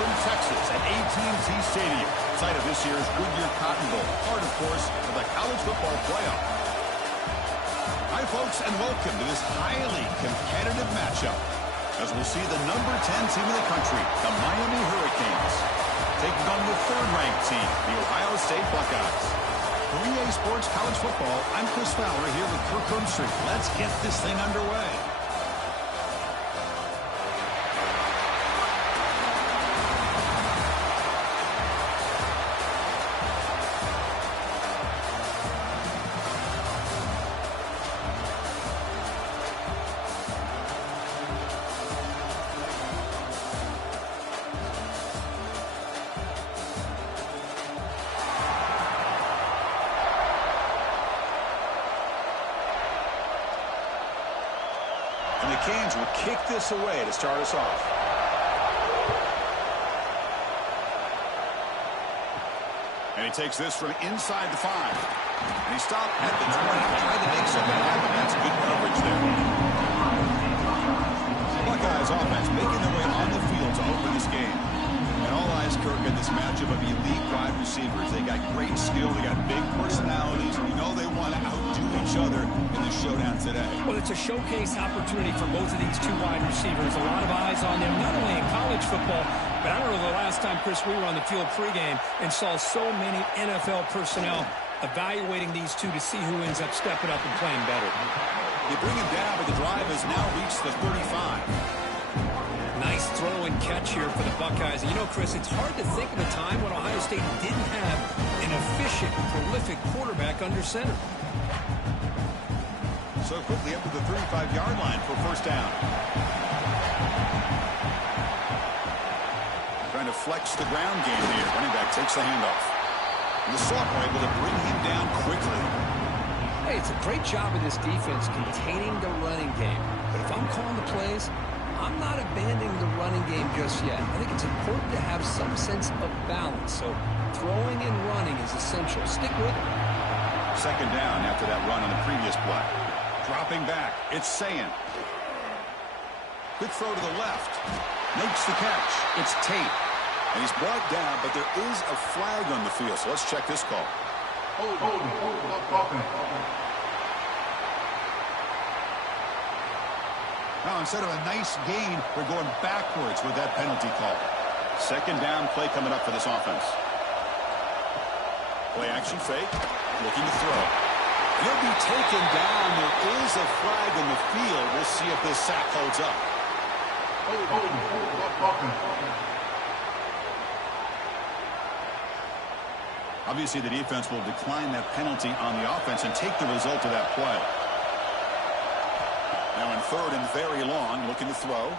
Austin, Texas at AT&T Stadium, site of this year's Goodyear Cotton Bowl, part, of course, of the college football playoff. Hi, folks, and welcome to this highly competitive matchup, as we'll see the number 10 team in the country, the Miami Hurricanes, taking on the third-ranked team, the Ohio State Buckeyes. For EA Sports College Football, I'm Chris Fowler here with Kirk Herbstreit. Let's get this thing underway. And the Canes will kick this away to start us off. And he takes this from inside the 5. And he stopped at the 20, trying to make something happen. That's good coverage there. The Buckeyes offense making their way on the field to open this game. And all eyes, Kirk, in this matchup of elite wide receivers. They got great skill. They got big personalities. You know they want to outdo each other in the showdown today. Well, it's a showcase opportunity for both of these two wide receivers. A lot of eyes on them, not only in college football, but I don't know the last time, Chris, we were on the field pregame and saw so many NFL personnel evaluating these two to see who ends up stepping up and playing better. They bring him down, but the drive has now reached the 35. Nice throw and catch here for the Buckeyes. And you know, Chris, it's hard to think of a time when Ohio State didn't have an efficient, prolific quarterback under center. So quickly up to the 35-yard line for first down. Trying to flex the ground game here. Running back takes the handoff. And the sophomore able to bring him down quickly. Hey, it's a great job of this defense containing the running game. But if I'm calling the plays, I'm not abandoning the running game just yet. I think it's important to have some sense of balance. So throwing and running is essential. Stick with it. Second down after that run on the previous play. Dropping back, it's Sayin. Good throw to the left. Makes the catch. It's Tate. And he's brought down, but there is a flag on the field. So let's check this call. Now, instead of a nice gain, we're going backwards with that penalty call. Second down play coming up for this offense. Play action fake. Looking to throw. He'll be taken down. There is a flag in the field. We'll see if this sack holds up. Obviously, the defense will decline that penalty on the offense and take the result of that play. Now in third and very long, looking to throw.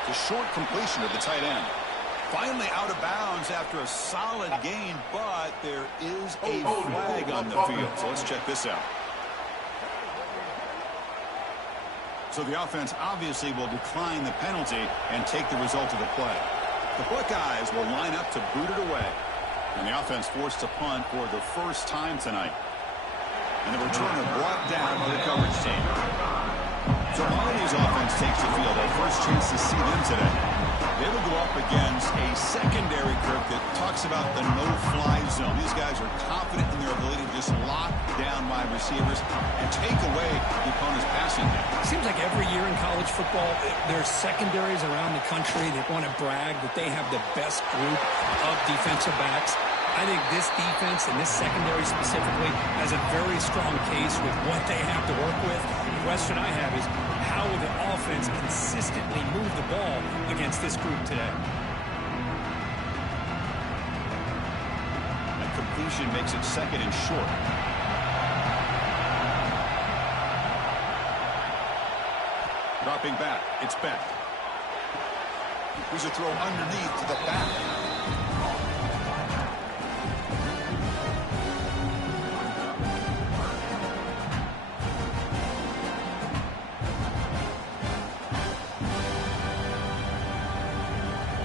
It's a short completion to the tight end. Finally out of bounds after a solid gain, but there is a flag on the field. So let's check this out. So the offense obviously will decline the penalty and take the result of the play. The Buckeyes will line up to boot it away. And the offense forced to punt for the first time tonight. And the returner brought down by the coverage team. So Miami's offense takes the field. Our first chance to see them today. They will go up against a secondary group that talks about the no-fly zone. These guys are confident in their ability to just lock down wide receivers and take away the opponent's passing game. Seems like every year in college football, there's secondaries around the country that want to brag that they have the best group of defensive backs. I think this defense and this secondary specifically has a very strong case with what they have to work with. The question I have is, how will the offense consistently move the ball against this group today? A completion makes it second and short. Dropping back, it's Beck. Here's a throw underneath to the back.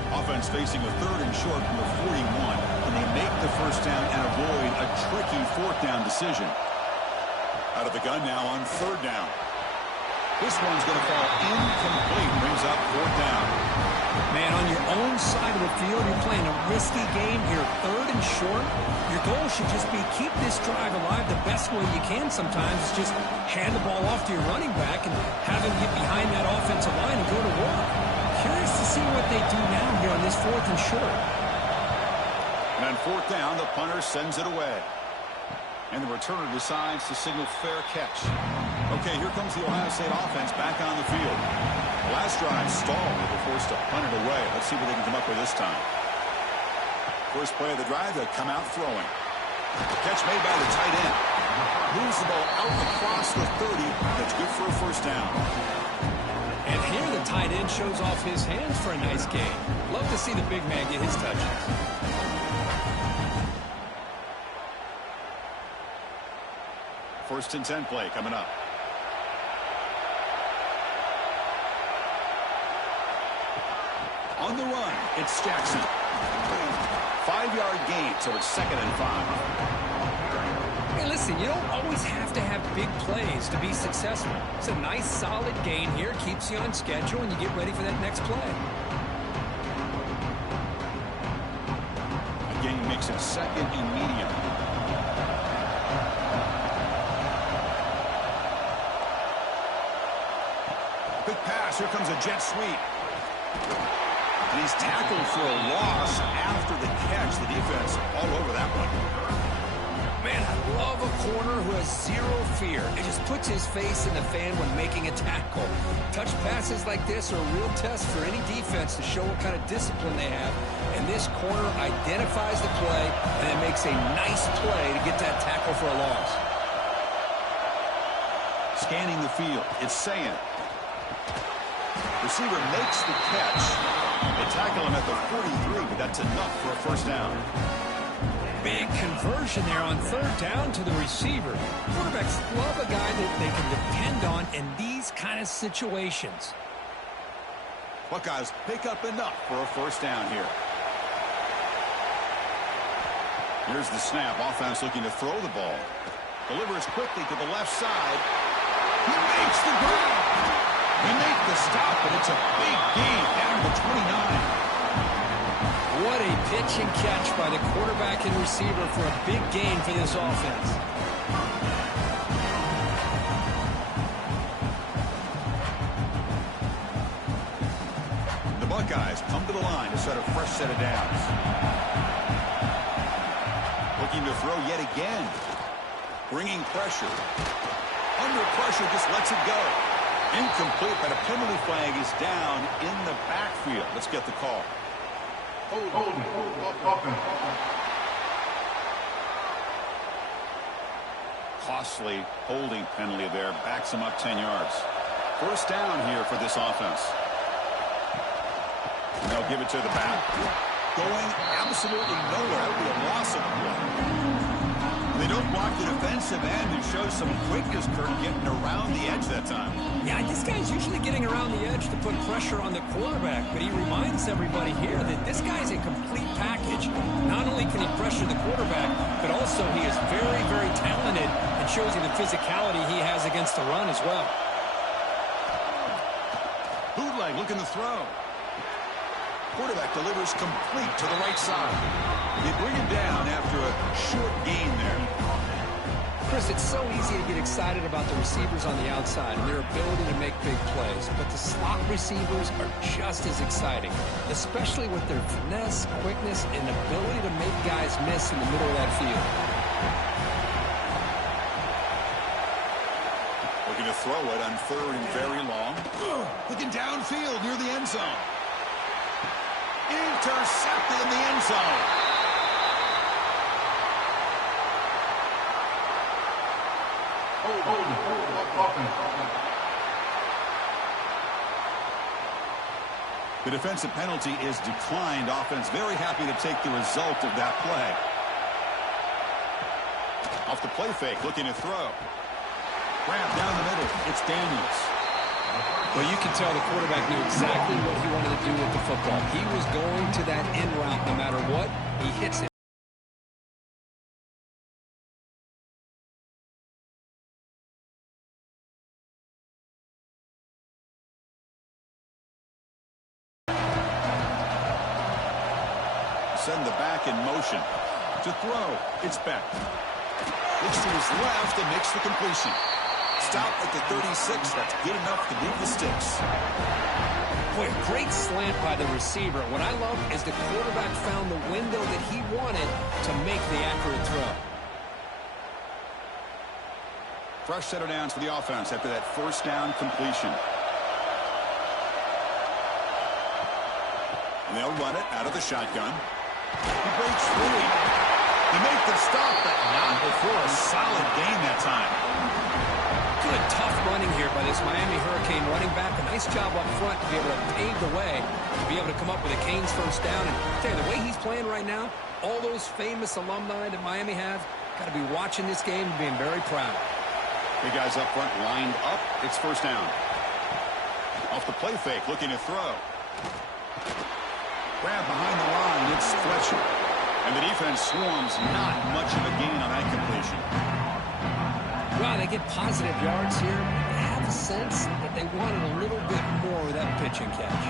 Offense facing a third and short from the 41, and they make the first down and avoid a tricky fourth down decision. Out of the gun now on third down. This one's going to fall incomplete. Brings up fourth down. Man, on your own side of the field, you're playing a risky game here, 3rd and short. Your goal should just be keep this drive alive the best way you can sometimes. Is just hand the ball off to your running back and have him get behind that offensive line and go to work. Curious to see what they do now here on this 4th and short. And on 4th down, the punter sends it away. And the returner decides to signal fair catch. Okay, here comes the Ohio State offense back on the field. The last drive stalled. They were forced to punt it away. Let's see what they can come up with this time. First play of the drive, they come out throwing. Catch made by the tight end. Moves the ball out across the 30. That's good for a first down. And here the tight end shows off his hands for a nice gain. Love to see the big man get his touches. First and 10 play coming up. On the run, it's Jackson. 5-yard gain, so it's 2nd and 5. Hey, listen, you don't always have to have big plays to be successful. It's a nice, solid gain here. Keeps you on schedule, and you get ready for that next play. A gain makes it 2nd and medium. Quick pass. Here comes a jet sweep. And he's tackled for a loss after the catch. The defense all over that one. Man, I love a corner who has zero fear. It just puts his face in the fan when making a tackle. Touch passes like this are a real test for any defense to show what kind of discipline they have. And this corner identifies the play, and it makes a nice play to get that tackle for a loss. Scanning the field, it's saying. Receiver makes the catch. They tackle him at the 43, but that's enough for a first down. Big conversion there on 3rd down to the receiver. Quarterbacks love a guy that they can depend on in these kind of situations. Buckeyes pick up enough for a first down here. Here's the snap. Offense looking to throw the ball. Delivers quickly to the left side. He makes the grab. He made the stop, but it's a big gain down to 29. What a pitch and catch by the quarterback and receiver for a big gain for this offense. The Buckeyes come to the line to set a fresh set of downs. Looking to throw yet again. Bringing pressure. Under pressure, just lets it go. Incomplete, but a penalty flag is down in the backfield. Let's get the call. Costly holding penalty there. Backs him up 10 yards. First down here for this offense. And they'll give it to the back. Going absolutely nowhere. That would be a loss of play. They don't block the defensive end and show some quickness, Kurt, getting around the edge that time. Yeah, this guy's usually getting around the edge to put pressure on the quarterback, but he reminds everybody here that this guy's a complete package. Not only can he pressure the quarterback, but also he is very, very talented and shows you the physicality he has against the run as well. Bootleg looking to throw. Quarterback delivers complete to the right side. They bring him down after a short gain there. Chris, it's so easy to get excited about the receivers on the outside and their ability to make big plays, but the slot receivers are just as exciting, especially with their finesse, quickness, and ability to make guys miss in the middle of that field. Looking to throw it on 3rd and very long. Looking downfield near the end zone. Intercepted in the end zone. The defensive penalty is declined. Offense very happy to take the result of that play. Off the play fake, looking to throw. Grab down the middle. It's Daniels. Well, you can tell the quarterback knew exactly what he wanted to do with the football. He was going to that end route no matter what. He hits it. Send the back in motion. To throw, it's Beck. Looks to his left and makes the completion. Stop at the 36. That's good enough to move the sticks. Boy, a great slant by the receiver. What I love is the quarterback found the window that he wanted to make the accurate throw. Fresh set of downs for the offense after that first down completion. And they'll run it out of the shotgun. He breaks free. He made the stop, but not before a solid gain that time. Good, tough running here by this Miami Hurricane running back. A nice job up front to be able to pave the way, to be able to come up with a Canes first down. And I tell you, the way he's playing right now, all those famous alumni that Miami has, got to be watching this game and being very proud. Big guys up front lined up. It's first down. Off the play fake, looking to throw. Grab behind the line, it's Fletcher. And the defense swarms, not much of a gain on that completion. Well, they get positive yards here. I have a sense that they wanted a little bit more with that pitch and catch.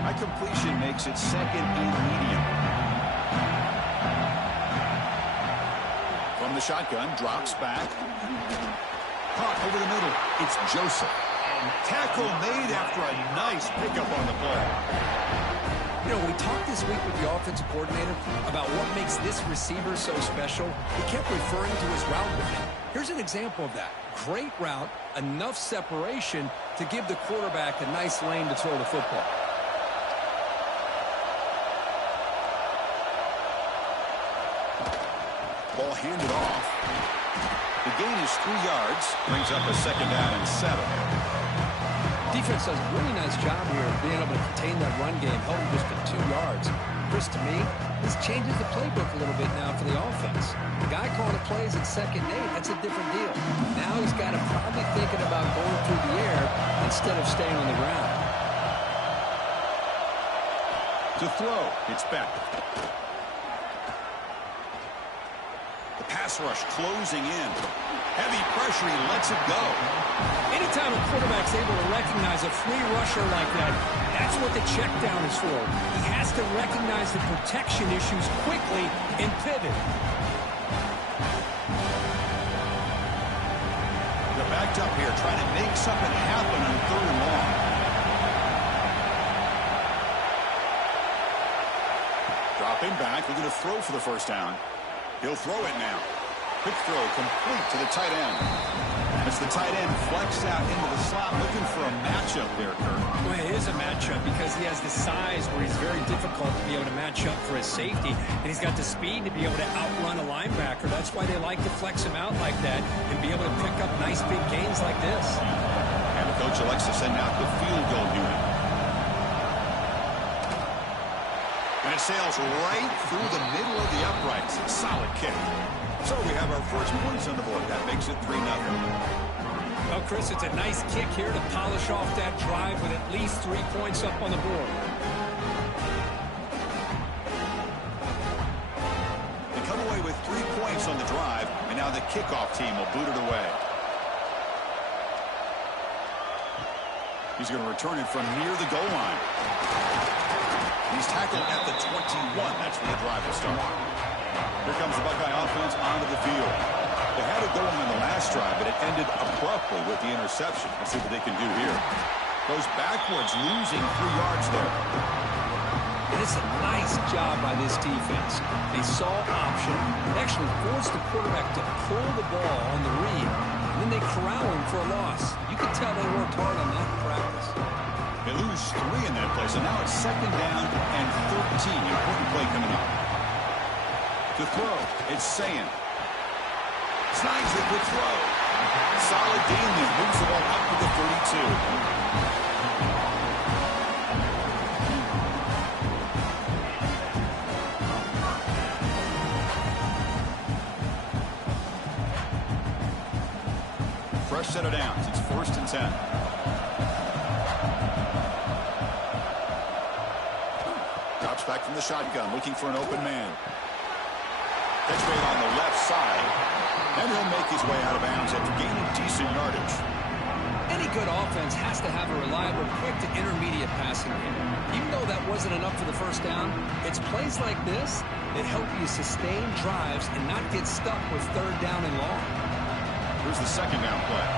High completion makes it second and medium. From the shotgun, drops back. Caught over the middle. It's Joseph. And tackle made after a nice pickup on the play. You know, we talked this week with the offensive coordinator about what makes this receiver so special. He kept referring to his route running. Here's an example of that. Great route, enough separation to give the quarterback a nice lane to throw the football. Ball handed off. The gain is 3 yards. Brings up a second down and 7. Defense does a really nice job here of being able to contain that run game, held him just to 2 yards. Chris, to me, this changes the playbook a little bit now for the offense. The guy calling the plays at 2nd and 8, that's a different deal. Now he's got to probably thinking about going through the air instead of staying on the ground. To throw, it's Beck. The pass rush closing in. Heavy pressure, he lets it go. Anytime a quarterback's able to recognize a free rusher like that, that's what the check down is for. He has to recognize the protection issues quickly and pivot. They're backed up here, trying to make something happen on 3rd and long. Dropping back, looking to throw for the first down. He'll throw it now. Quick throw complete to the tight end. As the tight end flexed out into the slot, looking for a matchup there, Kurt. Well, it is a matchup because he has the size where he's very difficult to be able to match up for his safety, and he's got the speed to be able to outrun a linebacker. That's why they like to flex him out like that and be able to pick up nice big gains like this. And the coach elects to send out the field goal unit. And it sails right through the middle of the uprights. Solid kick. So we have our first points on the board. That makes it 3-0. Well, Chris, it's a nice kick here to polish off that drive with at least 3 points up on the board. They come away with 3 points on the drive, and now the kickoff team will boot it away. He's going to return it from near the goal line. He's tackled at the 21. That's where the drive will start. Here comes the Buckeye offense onto the field. They had it going on the last drive, but it ended abruptly with the interception. Let's see what they can do here. Goes backwards, losing 3 yards there. And it's a nice job by this defense. They saw option, actually forced the quarterback to pull the ball on the read, and then they corral him for a loss. You can tell they worked hard on that in practice. They lose 3 in that play, so now it's 2nd down and 13. Important play coming up. To throw, it's Sayan. Snags the quick throw. Solid gain there. Moves the ball up to the 32. Fresh set of downs. It's 1st and 10. Drops back from the shotgun, looking for an open man. Catch made on the left side, and he'll make his way out of bounds after gaining decent yardage. And Any good offense has to have a reliable, quick to intermediate passing game. Even though that wasn't enough for the first down, it's plays like this that help you sustain drives and not get stuck with third down and long. Here's the second down play.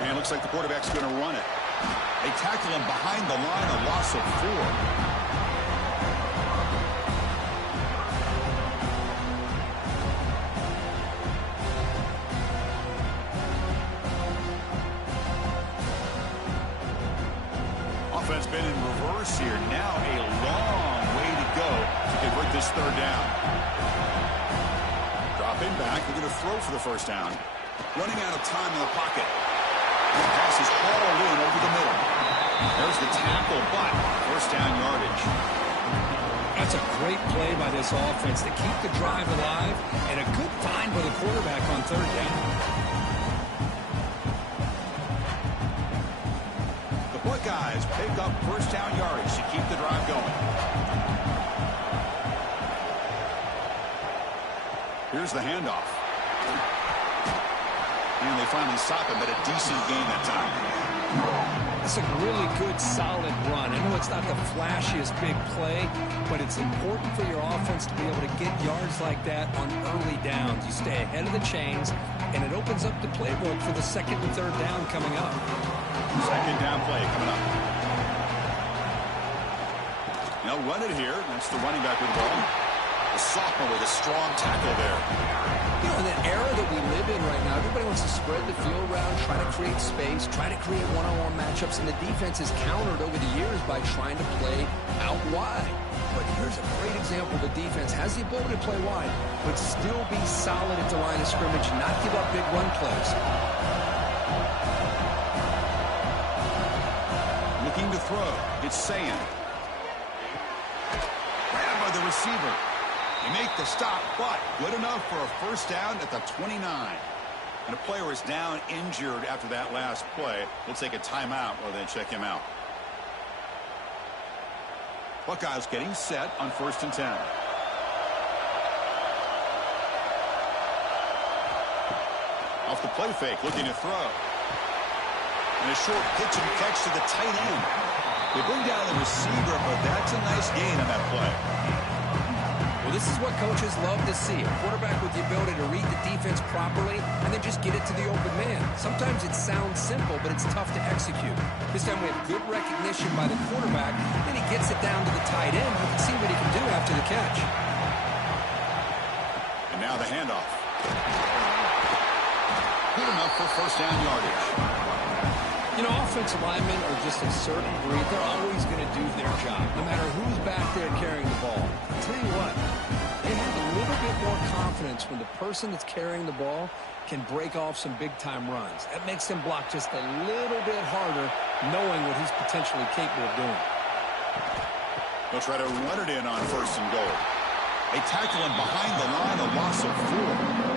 And it looks like the quarterback's going to run it. They tackle him behind the line, a loss of 4. Offense been in reverse here. Now a long way to go to convert this third down. Dropping back. They're going to throw for the first down. Running out of time in the pocket. And the pass is hauled in over the middle. There's the tackle, but first down yardage. That's a great play by this offense to keep the drive alive, and a good find by the quarterback on third down. The Buckeyes pick up first down yardage to keep the drive going. Here's the handoff. And they finally stop him, but a decent gain that time. That's a really good, solid run. I know it's not the flashiest big play, but it's important for your offense to be able to get yards like that on early downs. You stay ahead of the chains, and it opens up the playbook for the second and third down coming up. Second down play coming up. They'll run it here. That's the running back with the ball. The sophomore with a strong tackle there. You know, in that era that we live in right now, everybody wants to spread the field around, try to create space, try to create one-on-one matchups, and the defense is countered over the years by trying to play out wide. But here's a great example. The defense has the ability to play wide, but still be solid at the line of scrimmage, not give up big run plays. Looking to throw. It's Sayan. Grabbed by the receiver. They make the stop, but good enough for a first down at the 29. And a player is down injured after that last play. We'll take a timeout while they check him out. Buckeyes getting set on 1st and 10. Off the play fake, looking to throw. And a short pitch and catch to the tight end. They bring down the receiver, but that's a nice gain on that play. Well, this is what coaches love to see. A quarterback with the ability to read the defense properly and then just get it to the open man. Sometimes it sounds simple, but it's tough to execute. This time we have good recognition by the quarterback. Then he gets it down to the tight end. You can see what he can do after the catch. And now the handoff. Good enough for first down yardage. You know, offensive linemen are just a certain breed. They're always going to do their job, no matter who's back there carrying the ball. I'll tell you what, they have a little bit more confidence when the person that's carrying the ball can break off some big-time runs. That makes them block just a little bit harder, knowing what he's potentially capable of doing. They'll try to run it in on 1st and goal. They tackle him behind the line, a loss of 4.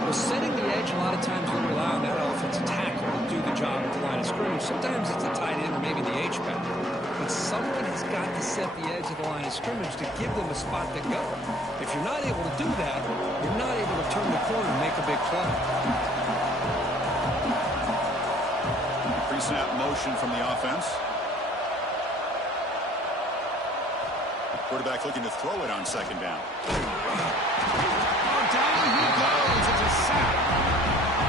Well, setting the edge, a lot of times we rely on that offensive tackle to do the job at the line of scrimmage. Sometimes it's a tight end or maybe the H-back. But someone has got to set the edge of the line of scrimmage to give them a spot to go. If you're not able to do that, you're not able to turn the corner and make a big play. Pre-snap motion from the offense. Quarterback looking to throw it on 2nd down. Down he goes. It's a sack.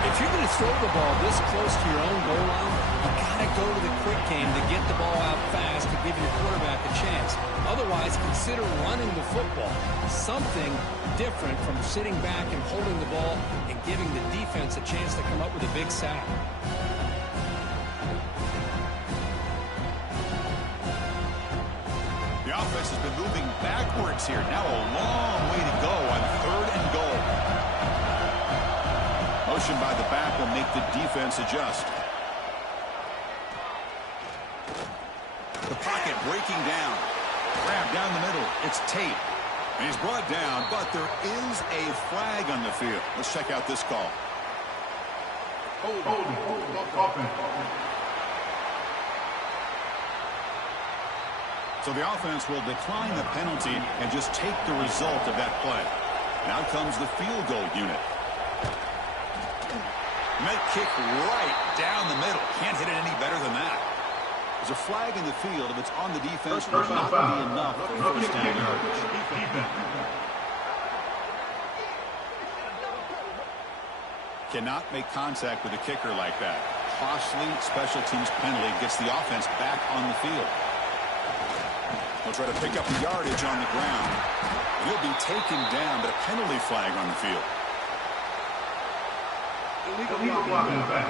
If you're going to throw the ball this close to your own goal line, you got to go to the quick game to get the ball out fast to give your quarterback a chance. Otherwise, consider running the football. Something different from sitting back and holding the ball and giving the defense a chance to come up with a big sack. The offense has been moving backwards here. Now a long way to go on 3rd and goal. Motion by the back will make the defense adjust. The pocket breaking down. Grab down the middle. It's Tate. And he's brought down, but there is a flag on the field. Let's check out this call. So the offense will decline the penalty and just take the result of that play. Now comes the field goal unit. And that kick right down the middle. Can't hit it any better than that. There's a flag in the field. If it's on the defense, it will not be enough for first down yardage. Cannot make contact with a kicker like that. Costly special teams penalty gets the offense back on the field. They'll try to pick up the yardage on the ground. And he'll be taken down, but a penalty flag on the field. Illegal blocking back.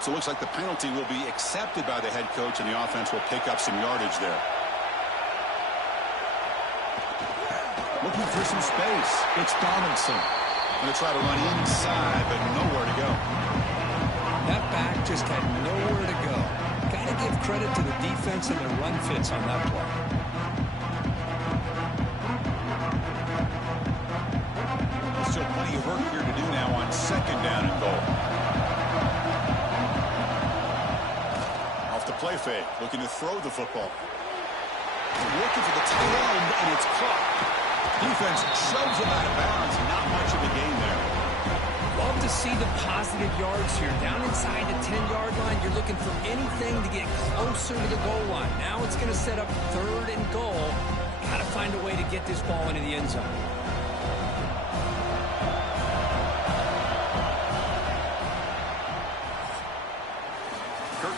So it looks like the penalty will be accepted by the head coach, and the offense will pick up some yardage there. Looking for some space. It's Donaldson. Going to try to run inside, but nowhere to go. That back just had nowhere to go. Got to give credit to the defense and their run fits on that play. Still plenty of work here to do now on second down and goal. Off the play fake, looking to throw the football. Looking for the tight end, and it's caught. Defense shoves him out of bounds. Not much of a gain there. Love to see the positive yards here. Down inside the 10-yard line, you're looking for anything to get closer to the goal line. Now it's going to set up third and goal. Got to find a way to get this ball into the end zone.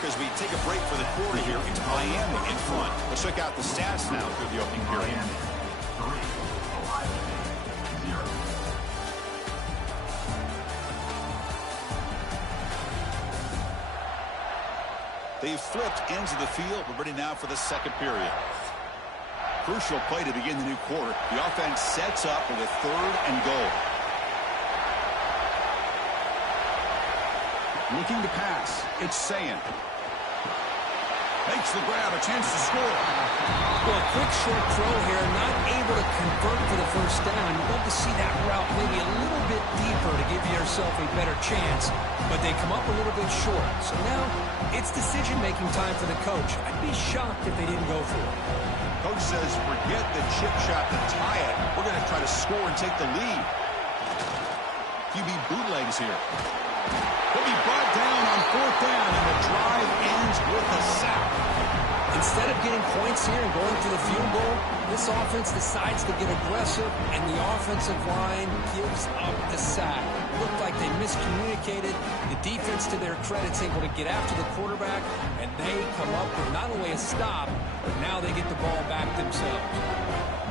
As we take a break for the quarter here, it's Miami in front. Let's check out the stats now through the opening period. They've flipped ends of the field. We're ready now for the second period. Crucial play to begin the new quarter. The offense sets up with a third and goal. Looking to pass. It's Sayan. Makes the grab, a chance to score. Well, a quick short throw here, not able to convert for the first down. You'd love to see that route maybe a little bit deeper to give yourself a better chance, but they come up a little bit short. So now it's decision-making time for the coach. I'd be shocked if they didn't go for it. Coach says, forget the chip shot to tie it. We're going to try to score and take the lead. QB bootlegs here. He'll be brought down on fourth down, and the drive ends with a sack. Instead of getting points here and going to the field goal, this offense decides to get aggressive, and the offensive line gives up the sack. Looked like they miscommunicated. The defense, to their credit, is able to get after the quarterback, and they come up with not only a stop, but now they get the ball back themselves.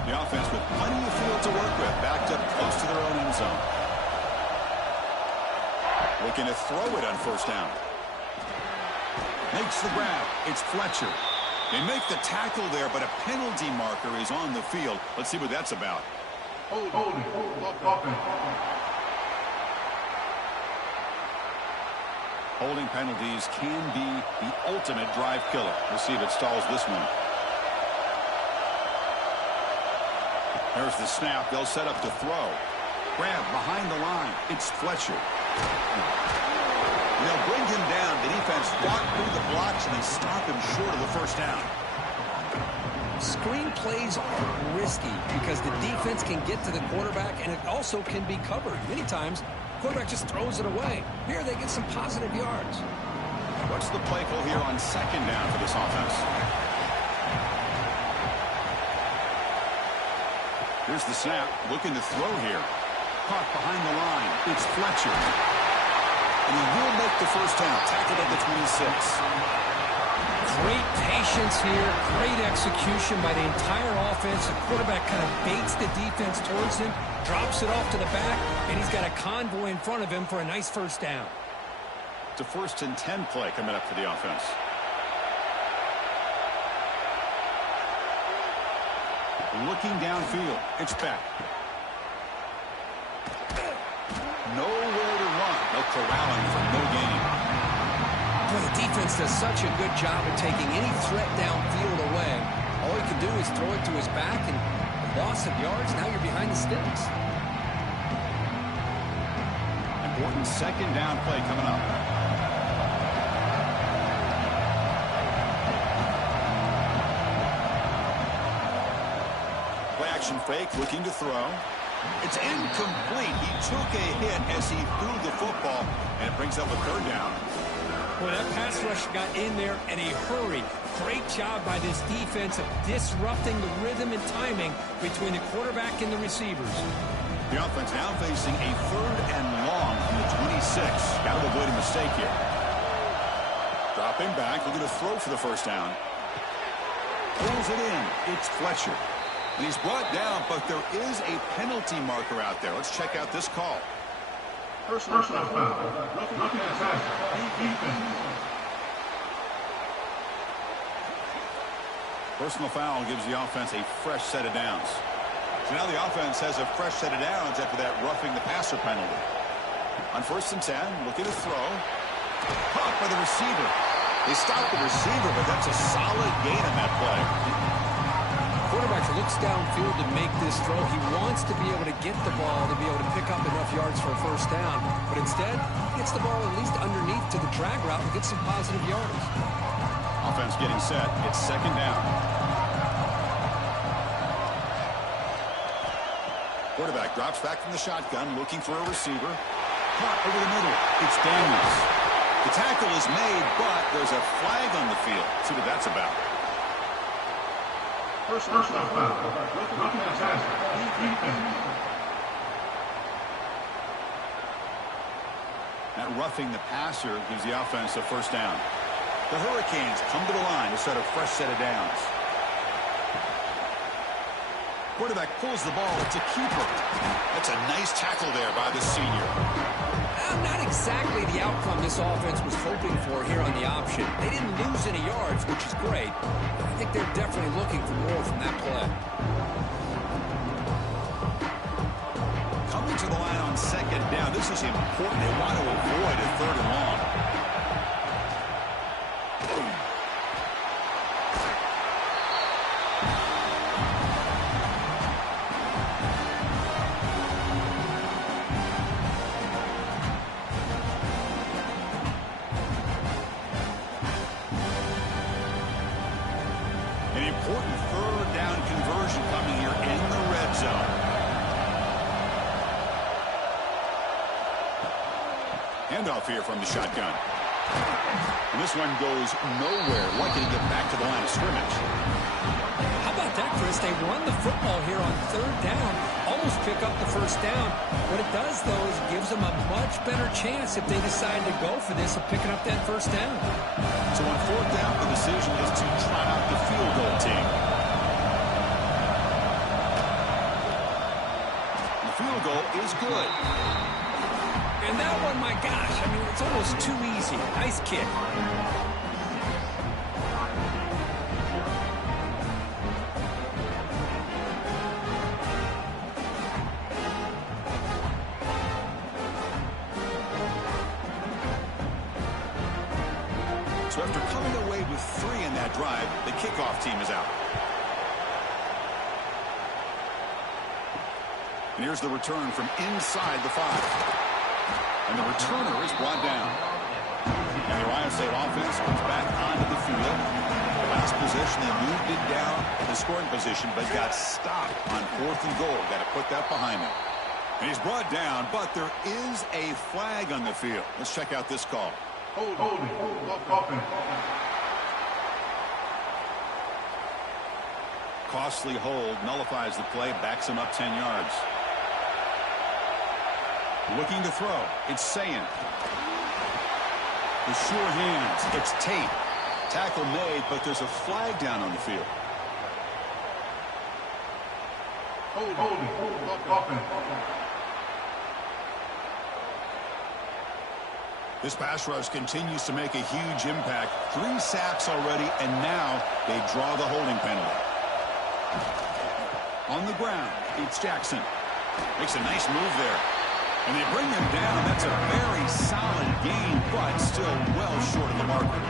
The offense with plenty of field to work with, backed up close to their own end zone. Looking to throw it on first down. Makes the grab. It's Fletcher. They make the tackle there, but a penalty marker is on the field. Let's see what that's about. Holding penalties can be the ultimate drive killer. We'll see if it stalls this one. There's the snap. They'll set up to throw. Grab behind the line. It's Fletcher. They'll bring him down. The defense fought through the blocks, and they stop him short of the first down. Screen plays are risky because the defense can get to the quarterback, and it also can be covered. Many times, the quarterback just throws it away. Here, they get some positive yards. What's the play call here on second down for this offense? Here's the snap. Looking to throw here. Caught behind the line. It's Fletcher. And he will make the first down. Tackled at the 26. Great patience here. Great execution by the entire offense. The quarterback kind of baits the defense towards him, drops it off to the back, and he's got a convoy in front of him for a nice first down. It's a 1st and 10 play coming up for the offense. Looking downfield. It's Beck. Nowhere to run. They'll corral him for no gain. Well, the defense does such a good job of taking any threat downfield away. All he can do is throw it to his back, and a loss of yards, now you're behind the sticks. Important second down play coming up. Play action fake, looking to throw. It's incomplete. He took a hit as he threw the football, and it brings up a third down. Well, that pass rush got in there in a hurry. Great job by this defense of disrupting the rhythm and timing between the quarterback and the receivers. The offense now facing a 3rd and long from the 26. Got to avoid a mistake here. Dropping back, looking to throw for the first down. Pulls it in. It's Fletcher. And he's brought down, but there is a penalty marker out there. Let's check out this call. Personal foul. Looking at pass. Defense. Personal foul gives the offense a fresh set of downs. So now the offense has a fresh set of downs after that roughing the passer penalty. On 1st and 10, looking to throw. Caught by the receiver. They stopped the receiver, but that's a solid gain on that play. Quarterback looks downfield to make this throw. He wants to be able to get the ball to be able to pick up enough yards for a first down. But instead, he gets the ball at least underneath to the drag route and gets some positive yards. Offense getting set. It's 2nd down. Quarterback drops back from the shotgun, looking for a receiver. Caught over the middle. It's Daniels. The tackle is made, but there's a flag on the field. Let's see what that's about. Personal foul. Looking at pass. Defense. That roughing the passer gives the offense a first down. The Hurricanes come to the line to set a fresh set of downs. Quarterback pulls the ball. It's a keeper. That's a nice tackle there by the senior. Not exactly the outcome this offense was hoping for here on the option. They didn't lose any yards, which is great. I think they're definitely looking for more from that play. Coming to the line on 2nd down. This is important. They want to avoid a 3rd and long. An important 3rd down conversion coming here in the red zone. Handoff here from the shotgun. And this one goes nowhere. Lucky to get back to the line of scrimmage. How about that, Chris? They run the football here on 3rd down, almost pick up the first down. What it does, though, is it gives them a much better chance if they decide to go for this of picking up that first down. So on 4th down, the decision is to try out the field goal team. The field goal is good. And that one, my gosh, I mean, it's almost too easy. Nice kick. So after coming away with 3 in that drive, the kickoff team is out. And here's the return from inside the 5. And the returner is brought down. And the Ohio State offense comes back onto the field. Last possession, they moved it down to scoring position, but got stopped on 4th and goal. Got to put that behind them. And he's brought down, but there is a flag on the field. Let's check out this call. Holding. Offense. Costly hold, nullifies the play, backs him up 10 yards. Looking to throw. It's Sayin. The sure hands. It's Tate. Tackle made, but there's a flag down on the field. Holding. Offense. This pass rush continues to make a huge impact. 3 sacks already, and now they draw the holding penalty. On the ground, it's Jackson. Makes a nice move there. And they bring him down. That's a very solid gain, but still well short of the marker.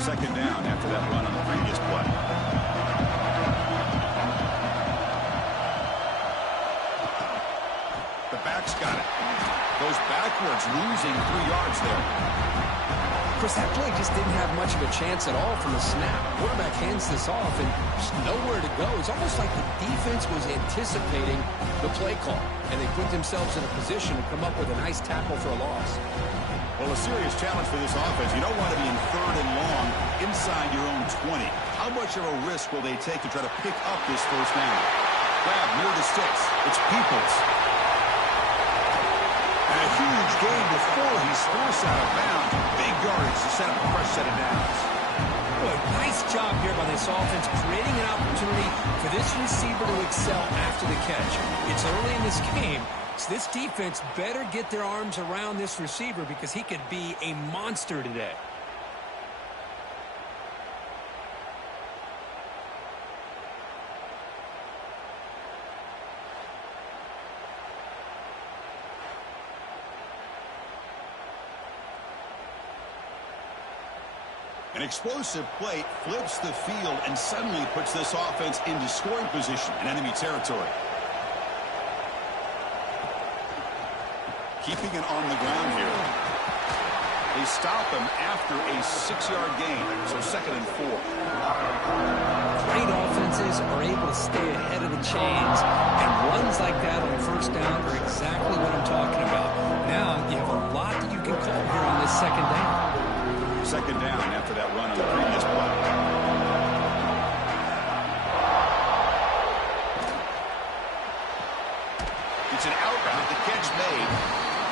Second down after that run on the previous play. The back's got it. Goes backwards, losing 3 yards there. Chris, that play just didn't have much of a chance at all from the snap. Quarterback hands this off, and there's nowhere to go. It's almost like the defense was anticipating the play call, and they put themselves in a position to come up with a nice tackle for a loss. Well, a serious challenge for this offense. You don't want to be in 3rd and long inside your own 20. How much of a risk will they take to try to pick up this first down? Grab near the sticks. It's Peoples. And a huge gain before he's forced out of bounds. Big yardage to set up a fresh set of downs. Boy, nice job here by this offense, creating an opportunity for this receiver to excel after the catch. It's early in this game, so this defense better get their arms around this receiver because he could be a monster today. An explosive play flips the field and suddenly puts this offense into scoring position in enemy territory. Keeping it on the ground here. They stop him after a 6-yard gain, so 2nd and 4. Great offenses are able to stay ahead of the chains, and runs like that on 1st down are exactly what I'm talking about. Now you have a lot that you can call here on this 2nd down. 2nd down after that run on the previous play. It's an out route, the catch made,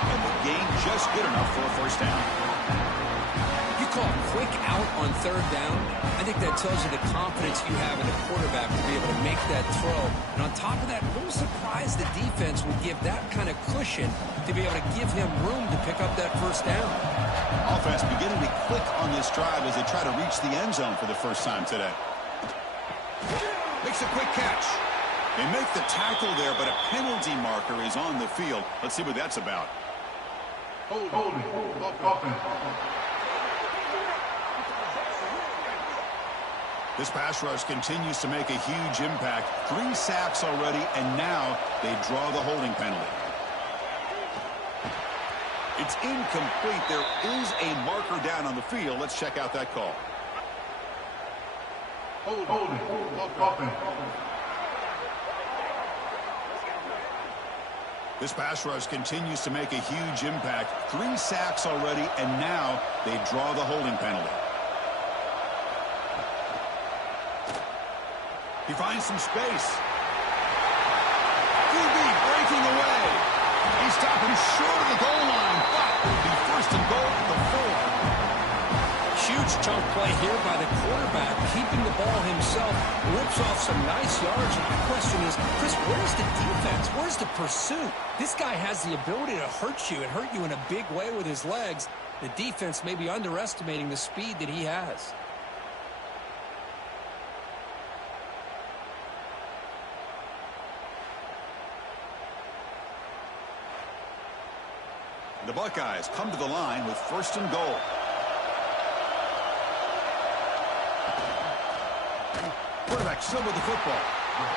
and the gain just good enough for a 1st down. You call a quick out on 3rd down. I think that tells you the confidence you have in the quarterback to be able to make that throw. And on top of that, a little surprised the defense would give that kind of cushion to be able to give him room to pick up that 1st down. Offense beginning to click on this drive as they try to reach the end zone for the first time today. Makes a quick catch. They make the tackle there, but a penalty marker is on the field. Let's see what that's about. Holding. Offense. This pass rush continues to make a huge impact. 3 sacks already, and now they draw the holding penalty. It's incomplete. There is a marker down on the field. Let's check out that call. Holding. Offense. This pass rush continues to make a huge impact. 3 sacks already, and now they draw the holding penalty. He finds some space. QB breaking away. He's stopping short of the goal line, but it'll be 1st and goal at the 4. Huge chunk play here by the quarterback, keeping the ball himself, rips off some nice yards. And my question is, Chris, where's the defense? Where's the pursuit? This guy has the ability to hurt you and hurt you in a big way with his legs. The defense may be underestimating the speed that he has. The Buckeyes come to the line with 1st and goal. Quarterback still with the football.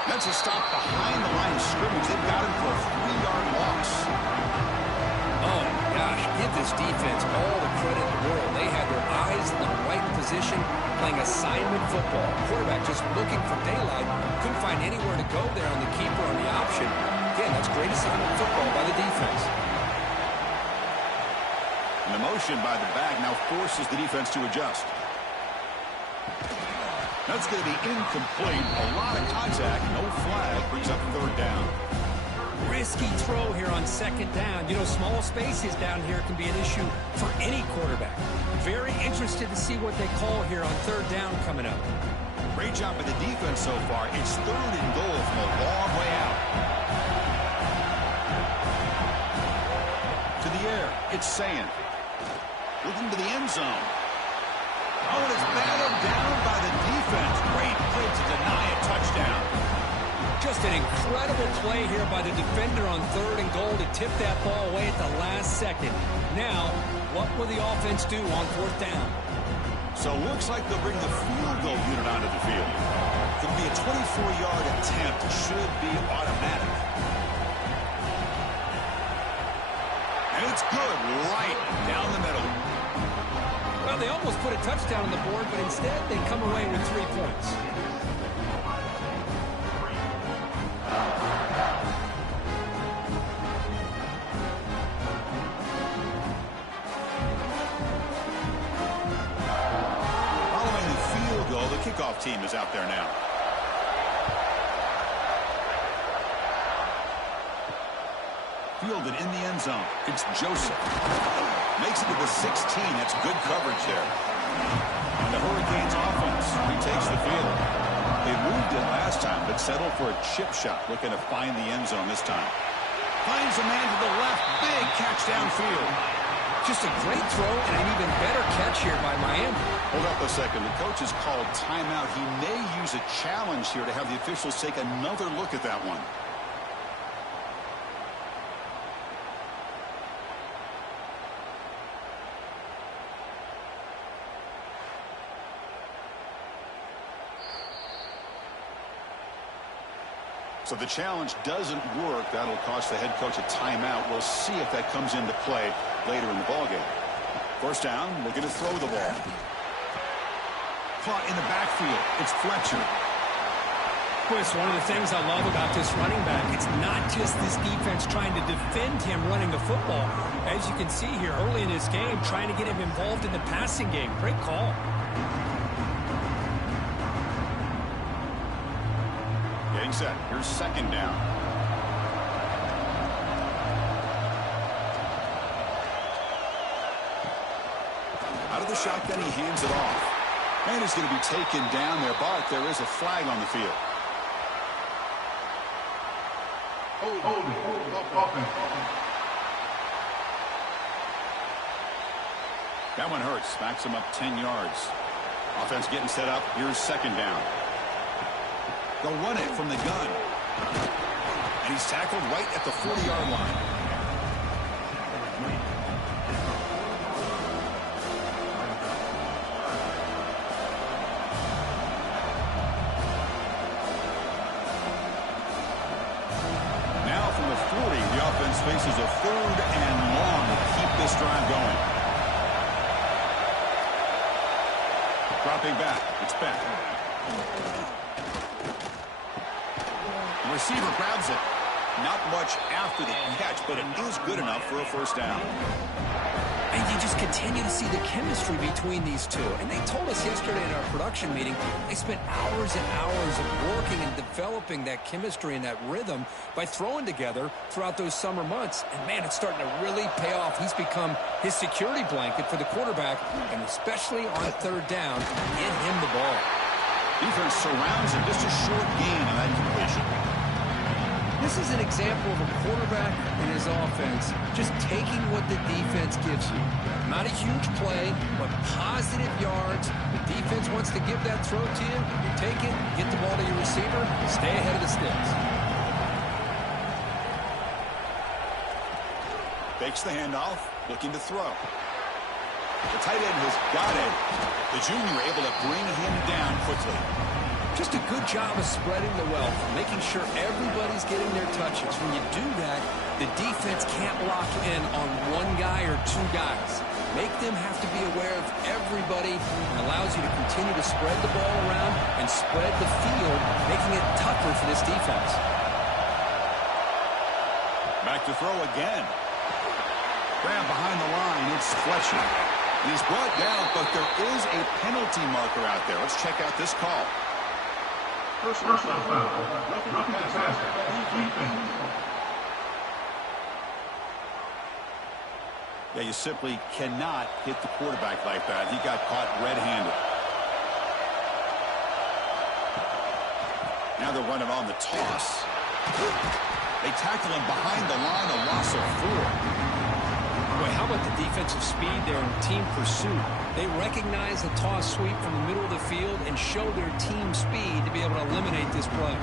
That's a stop behind the line of scrimmage. They've got him for a 3-yard loss. Oh, gosh, give this defense all the credit in the world. They had their eyes in the right position, playing assignment football. Quarterback just looking for daylight. Couldn't find anywhere to go there on the keeper on the option. Again, that's great assignment football by the defense. And the motion by the back now forces the defense to adjust. That's going to be incomplete. A lot of contact. No flag. Brings up 3rd down. Risky throw here on 2nd down. You know, small spaces down here can be an issue for any quarterback. Very interested to see what they call here on 3rd down coming up. Great job by the defense so far. It's 3rd and goal from a long way out. To the air. It's Sand. Looking to the end zone. Oh, and it's battled down by the defense. Great play to deny a touchdown. Just an incredible play here by the defender on 3rd and goal to tip that ball away at the last second. Now, what will the offense do on 4th down? So it looks like they'll bring the field goal unit onto the field. It'll be a 24-yard attempt. Should be automatic. And it's good right down the middle. Well, they almost put a touchdown on the board, but instead they come away with 3 points. Following the field goal, the kickoff team is out there now. Fielded in the end zone. It's Joseph. Makes it to the 16. That's good coverage there. And the Hurricanes offense retakes the field. They moved it last time, but settled for a chip shot, looking to find the end zone this time. Finds a man to the left. Big catch downfield. Just a great throw and an even better catch here by Miami. Hold up a second. The coach has called timeout. He may use a challenge here to have the officials take another look at that one. So the challenge doesn't work. That'll cost the head coach a timeout. We'll see if that comes into play later in the ballgame. First down, looking to throw the ball. Caught in the backfield. It's Fletcher. Boy, it's one of the things I love about this running back. It's not just this defense trying to defend him running the football. As you can see here early in this game, trying to get him involved in the passing game. Great call. Getting set. Here's second down. Out of the shotgun, he hands it off. And he's going to be taken down there, but there is a flag on the field. That one hurts. Backs him up 10 yards. Offense getting set up. Here's second down. They'll run it from the gun. And he's tackled right at the 40-yard line. Now from the 40, the offense faces a third and long to keep this drive going. Dropping back. It's back. Receiver grabs it. Not much after the catch, but it is good enough for a first down. And you just continue to see the chemistry between these two. And they told us yesterday in our production meeting, they spent hours and hours of working and developing that chemistry and that rhythm by throwing together throughout those summer months. And, man, it's starting to really pay off. He's become his security blanket for the quarterback, and especially on third down, get him the ball. Defense surrounds him. Just a short gain on that completion. This is an example of a quarterback and his offense just taking what the defense gives you. Not a huge play, but positive yards. The defense wants to give that throw to you. You take it, get the ball to your receiver, stay ahead of the sticks. Fakes the handoff, looking to throw. The tight end has got it. The junior able to bring him down quickly. Just a good job of spreading the wealth, making sure everybody's getting their touches. When you do that, the defense can't lock in on one guy or two guys. Make them have to be aware of everybody. It allows you to continue to spread the ball around and spread the field, making it tougher for this defense. Back to throw again. Grab behind the line. It's Fletcher. He's brought down, but there is a penalty marker out there. Let's check out this call. Personal foul. Roughing the passer. Defense. Yeah, you simply cannot hit the quarterback like that. He got caught red-handed. Now they're running on the toss. They tackle him behind the line, a loss of 4. Boy, how about the defensive speed there in team pursuit? They recognize the toss sweep from the middle of the field and show their team speed to be able to eliminate this play.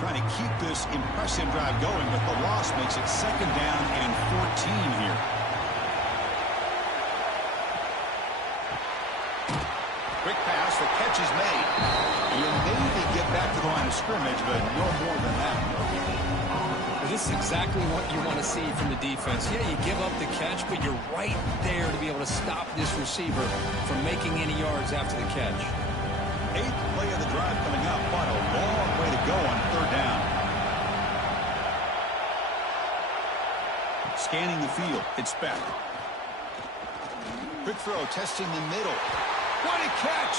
Trying to keep this impressive drive going, but the loss makes it second down and 14 here. Quick pass, the catch is made. You maybe get back to the line of scrimmage, but no more than that. Well, this is exactly what you want to see from the defense. Yeah, you give up the catch, but you're right there to be able to stop this receiver from making any yards after the catch. 8th play of the drive coming up, but a long way to go on 3rd down. Scanning the field, it's back. Quick throw, testing the middle. What a catch!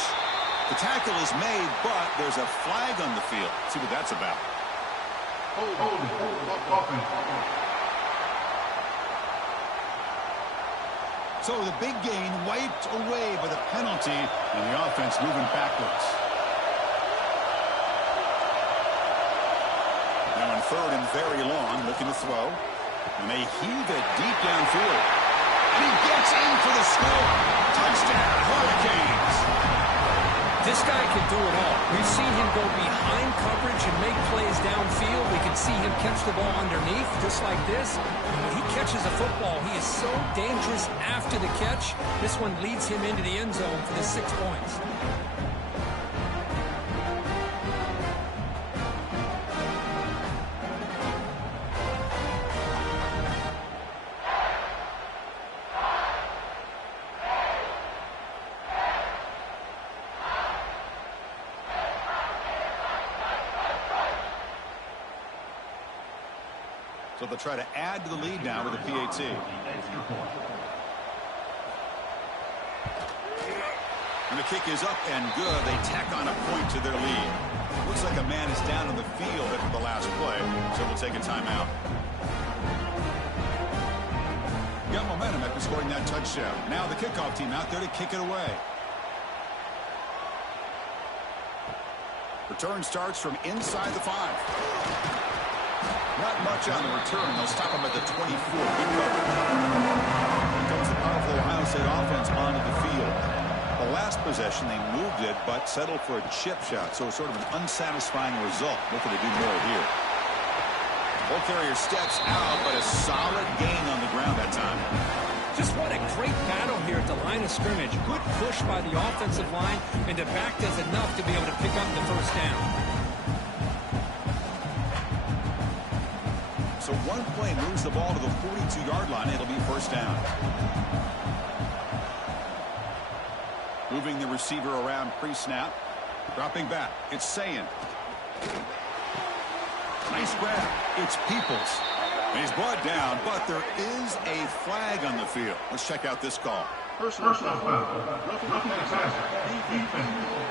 The tackle is made, but there's a flag on the field. See what that's about. So the big gain wiped away by the penalty, and the offense moving backwards. Now in 3rd and very long, looking to throw. And they heave it deep downfield. And he gets in for the score. Touchdown, Hurricanes. This guy can do it all. We've seen him go behind coverage and make plays downfield. We can see him catch the ball underneath, just like this. When he catches a football, he is so dangerous after the catch. This one leads him into the end zone for the 6 points. So they'll try to add to the lead now with a PAT. And the kick is up and good. They tack on a point to their lead. Looks like a man is down on the field after the last play, so we'll take a timeout. Got momentum after scoring that touchdown. Now the kickoff team out there to kick it away. Return starts from inside the 5. Not much on the return. They'll stop him at the 24. Good cover. Here comes the powerful Ohio State offense onto the field. The last possession, they moved it, but settled for a chip shot, so sort of an unsatisfying result. Looking to do more here. Ball carrier steps out, but a solid gain on the ground that time. Just what a great battle here at the line of scrimmage. Good push by the offensive line, and the back does enough to be able to pick up the 1st down. So one play moves the ball to the 42-yard line. It'll be 1st down. Moving the receiver around pre-snap. Dropping back. It's Sayin. Nice grab. It's Peoples. He's brought down, but there is a flag on the field. Let's check out this call. Personal foul. Roughing the passer. Defense.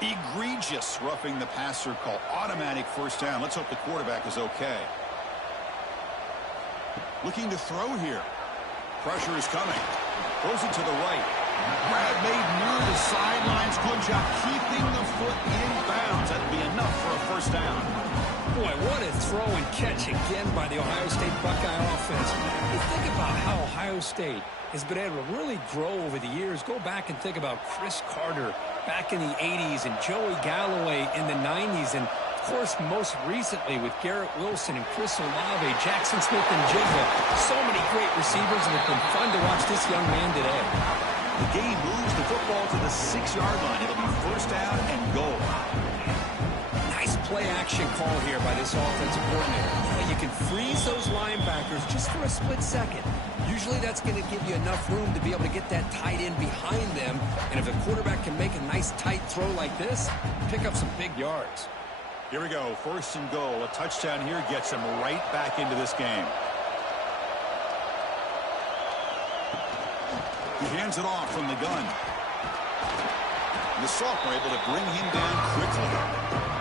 Egregious roughing the passer call. Automatic 1st down. Let's hope the quarterback is okay. Looking to throw here. Pressure is coming. Throws it to the right. Grab made near the sidelines. Good job keeping the foot in bounds. That'd be enough for a 1st down. Boy, what a throw and catch again by the Ohio State Buckeye offense. You think about how Ohio State has been able to really grow over the years. Go back and think about Chris Carter back in the 80s and Joey Galloway in the 90s. And, of course, most recently with Garrett Wilson and Chris Olave, Jackson Smith and Jigba. So many great receivers, and it's been fun to watch this young man today. The game moves the football to the 6-yard line. It'll be 1st down and goal. Nice play action call here by this offensive coordinator. You can freeze those linebackers just for a split second. Usually that's going to give you enough room to be able to get that tight end behind them. And if the quarterback can make a nice tight throw like this, pick up some big yards. Here we go. 1st and goal. A touchdown here gets him right back into this game. He hands it off from the gun. And the sophomore able to bring him down quickly.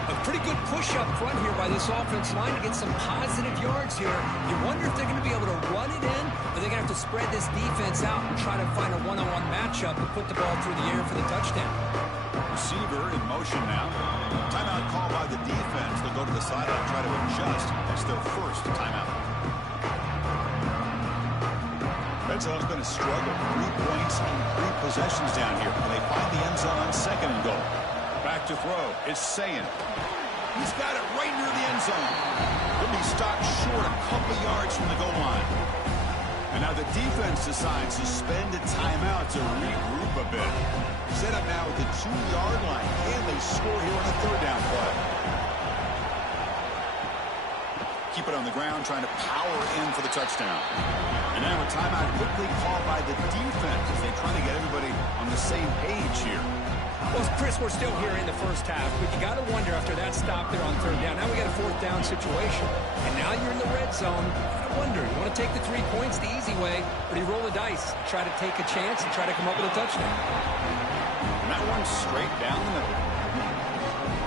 A pretty good push up front here by this offense line to get some positive yards here. You wonder if they're going to be able to run it in, or they're going to have to spread this defense out and try to find a one-on-one matchup and put the ball through the air for the touchdown. Receiver in motion now. Timeout call by the defense. They'll go to the sideline and try to adjust. That's their 1st timeout. Red zone's been a struggle. 3 points in 3 possessions down here. And they find the end zone on 2nd and goal. Back to throw. It's Sayin. He's got it right near the end zone. He'll be stopped short a couple yards from the goal line. And now the defense decides to spend a timeout to regroup a bit. Set up now at the 2-yard line. Can they score here on a third down play? Keep it on the ground, trying to power in for the touchdown. And now a timeout quickly called by the defense as they try to get everybody on the same page here. Well, Chris, we're still here in the first half, but you got to wonder after that stop there on third down. Now we got a fourth down situation, and now you're in the red zone. You got to wonder, you want to take the 3 points the easy way, or do you roll the dice, try to take a chance and try to come up with a touchdown? And that one's straight down the middle.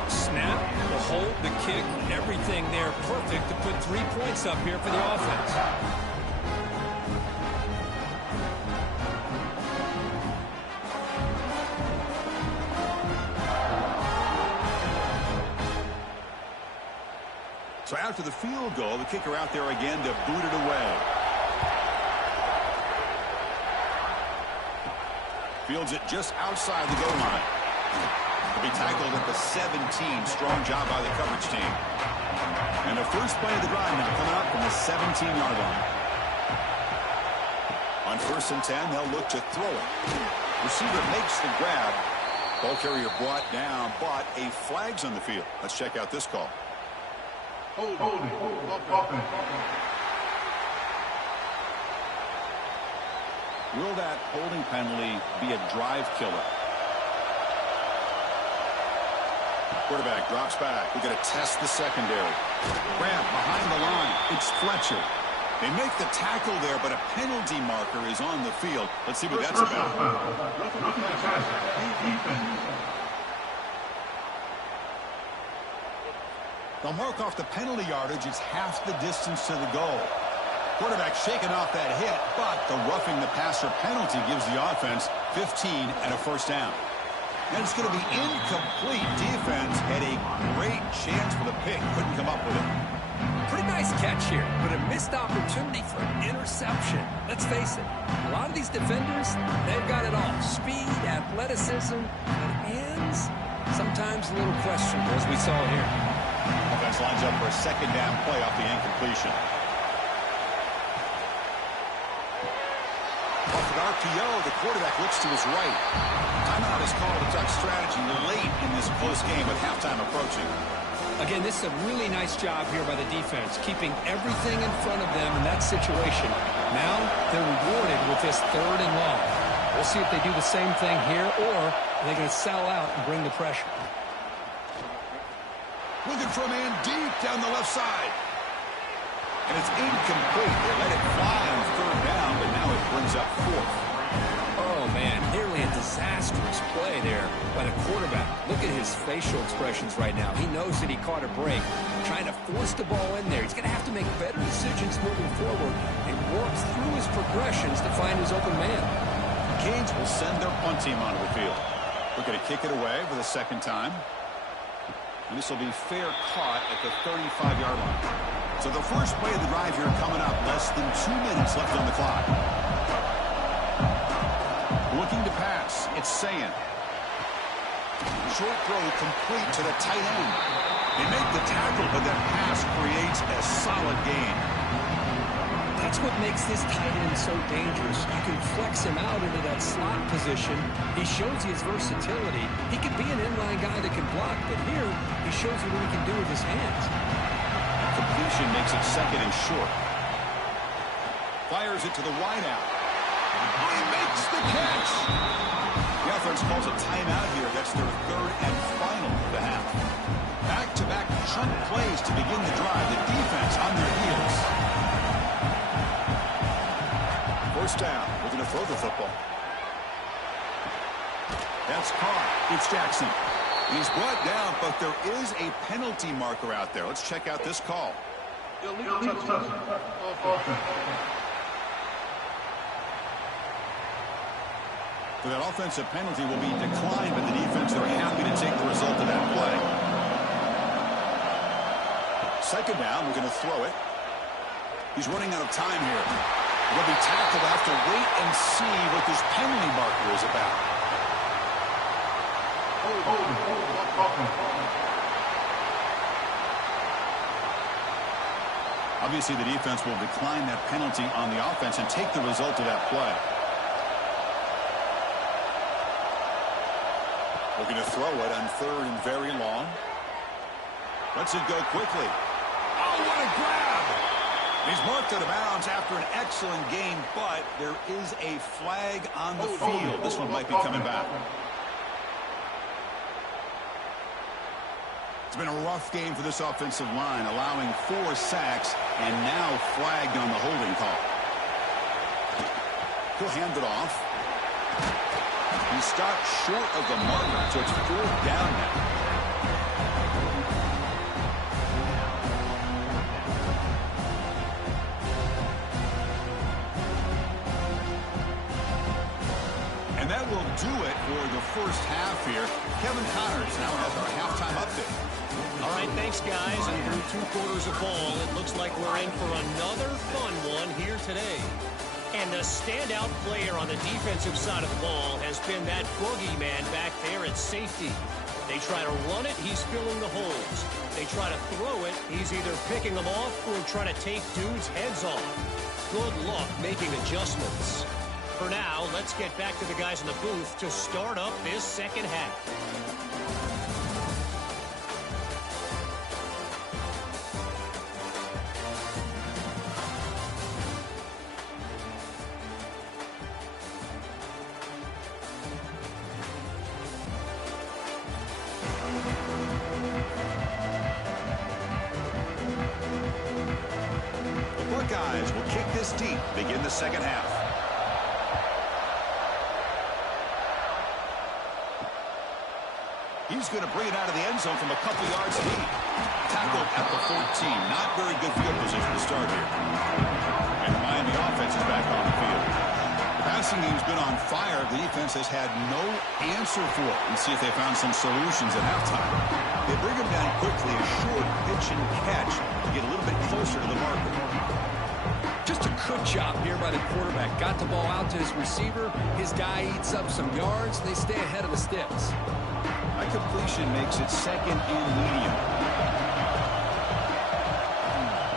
Snap, the hold, the kick, everything there perfect to put 3 points up here for the offense. So after the field goal, the kicker out there again to boot it away. Fields it just outside the goal line. He'll be tackled at the 17. Strong job by the coverage team. And the first play of the drive now coming up from the 17-yard line. On 1st and 10, they'll look to throw it. Receiver makes the grab. Ball carrier brought down, but a flag's on the field. Let's check out this call. Holding. Will that holding penalty be a drive killer? Quarterback drops back. We're going to test the secondary. Grab behind the line. It's Fletcher. They make the tackle there, but a penalty marker is on the field. Let's see what that's about. They'll mark off the penalty yardage. It's half the distance to the goal. Quarterback shaking off that hit, but the roughing the passer penalty gives the offense 15 and a first down. And it's going to be incomplete. Defense had a great chance for the pick. Couldn't come up with it. Pretty nice catch here, but a missed opportunity for an interception. Let's face it, a lot of these defenders, they've got it all. Speed, athleticism, but hands, sometimes a little questionable, as we saw here. Offense lines up for a second down play off the incompletion. Off an RPO, the quarterback looks to his right. Timeout is called. A duck strategy late in this close game with halftime approaching. Again, this is a really nice job here by the defense, keeping everything in front of them in that situation. Now they're rewarded with this 3rd and long. We'll see if they do the same thing here, or are they going to sell out and bring the pressure. Looking for a man deep down the left side. And it's incomplete. They let it fly on 3rd down, but now it brings up 4th. Oh, man, nearly a disastrous play there by the quarterback. Look at his facial expressions right now. He knows that he caught a break, trying to force the ball in there. He's going to have to make better decisions moving forward and work through his progressions to find his open man. Canes will send their punt team onto the field. We're going to kick it away for the 2nd time. And this will be fair caught at the 35-yard line. So the first play of the drive here coming up. Less than 2 minutes left on the clock. Looking to pass. It's Sayan. Short throw complete to the tight end. They make the tackle, but that pass creates a solid gain. That's what makes this tight end so dangerous. You can flex him out into that slot position. He shows you his versatility. He could be an inline guy that can block, but here he shows you what he can do with his hands. Completion makes it 2nd and short. Fires it to the wideout. Oh, he makes the catch. The offense calls a timeout here. That's their 3rd and final of the half. Back-to-back chunk plays to begin the drive. The defense on their heels. 1st down. We're going to throw the football. That's caught. It's Jackson. He's brought down, but there is a penalty marker out there. Let's check out this call. Illegal touchdown. So that offensive penalty will be declined by the defense. They're happy to take the result of that play. 2nd down. We're going to throw it. He's running out of time here. He'll be tackled. Have to wait and see what this penalty marker is about. Obviously, the defense will decline that penalty on the offense and take the result of that play. Looking to throw it on 3rd and very long. Lets it go quickly. Oh, what a grab! He's marked out of bounds after an excellent game, but there is a flag on the field. This one might be coming back. It's been a rough game for this offensive line, allowing 4 sacks and now flagged on the holding call. He'll hand it off. He stopped short of the marker, so it's 4th down now. And that will do it for the first half here. Kevin Connors now has our halftime update. All right, thanks, guys. And through 2 quarters of ball, it looks like we're in for another fun one here today. And the standout player on the defensive side of the ball has been that boogeyman back there at safety. They try to run it, he's filling the holes. They try to throw it, he's either picking them off or trying to take dudes' heads off. Good luck making adjustments. For now, let's get back to the guys in the booth to start up this second half. Buckeyes will kick this deep, begin the second half. He's going to bring it out of the end zone from a couple yards deep. Tackled at the 14. Not very good field position to start here. And the Miami offense is back on the field. The passing game's been on fire. The defense has had no answer for it. Let's see if they found some solutions at halftime. They bring him down quickly, a short pitch and catch to get a little bit closer to the marker. Just a good job here by the quarterback. Got the ball out to his receiver. His guy eats up some yards. They stay ahead of the sticks. That completion makes it 2nd and medium.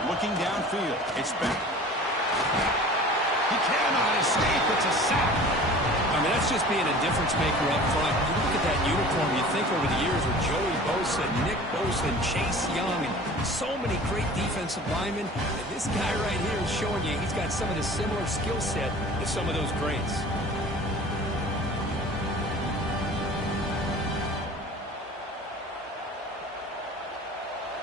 Looking downfield. It's back. He cannot escape. It's a sack. I mean, that's just being a difference maker up front. You look at that uniform, you think over the years with Joey Bosa, Nick Bosa, and Chase Young, and so many great defensive linemen. And this guy right here is showing you he's got some of the similar skill set to some of those greats.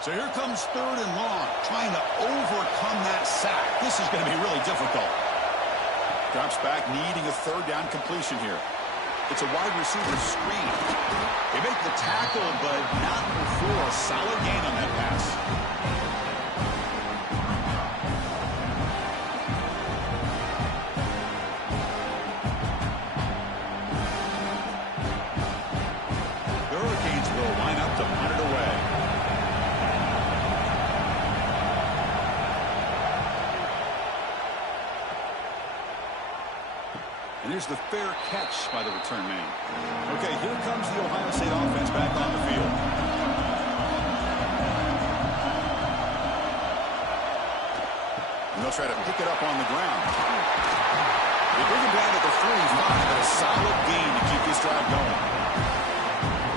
So here comes 3rd and long, trying to overcome that sack. This is going to be really difficult. Drops back, needing a 3rd down completion here. It's a wide receiver screen. They make the tackle, but not before a solid gain on that pass. The Hurricanes will line up to punt it away. And here's the fair catch by the return man. Okay, here comes the Ohio State offense back on the field. And they'll try to pick it up on the ground. They bring him down to the 45, but a solid gain to keep this drive going.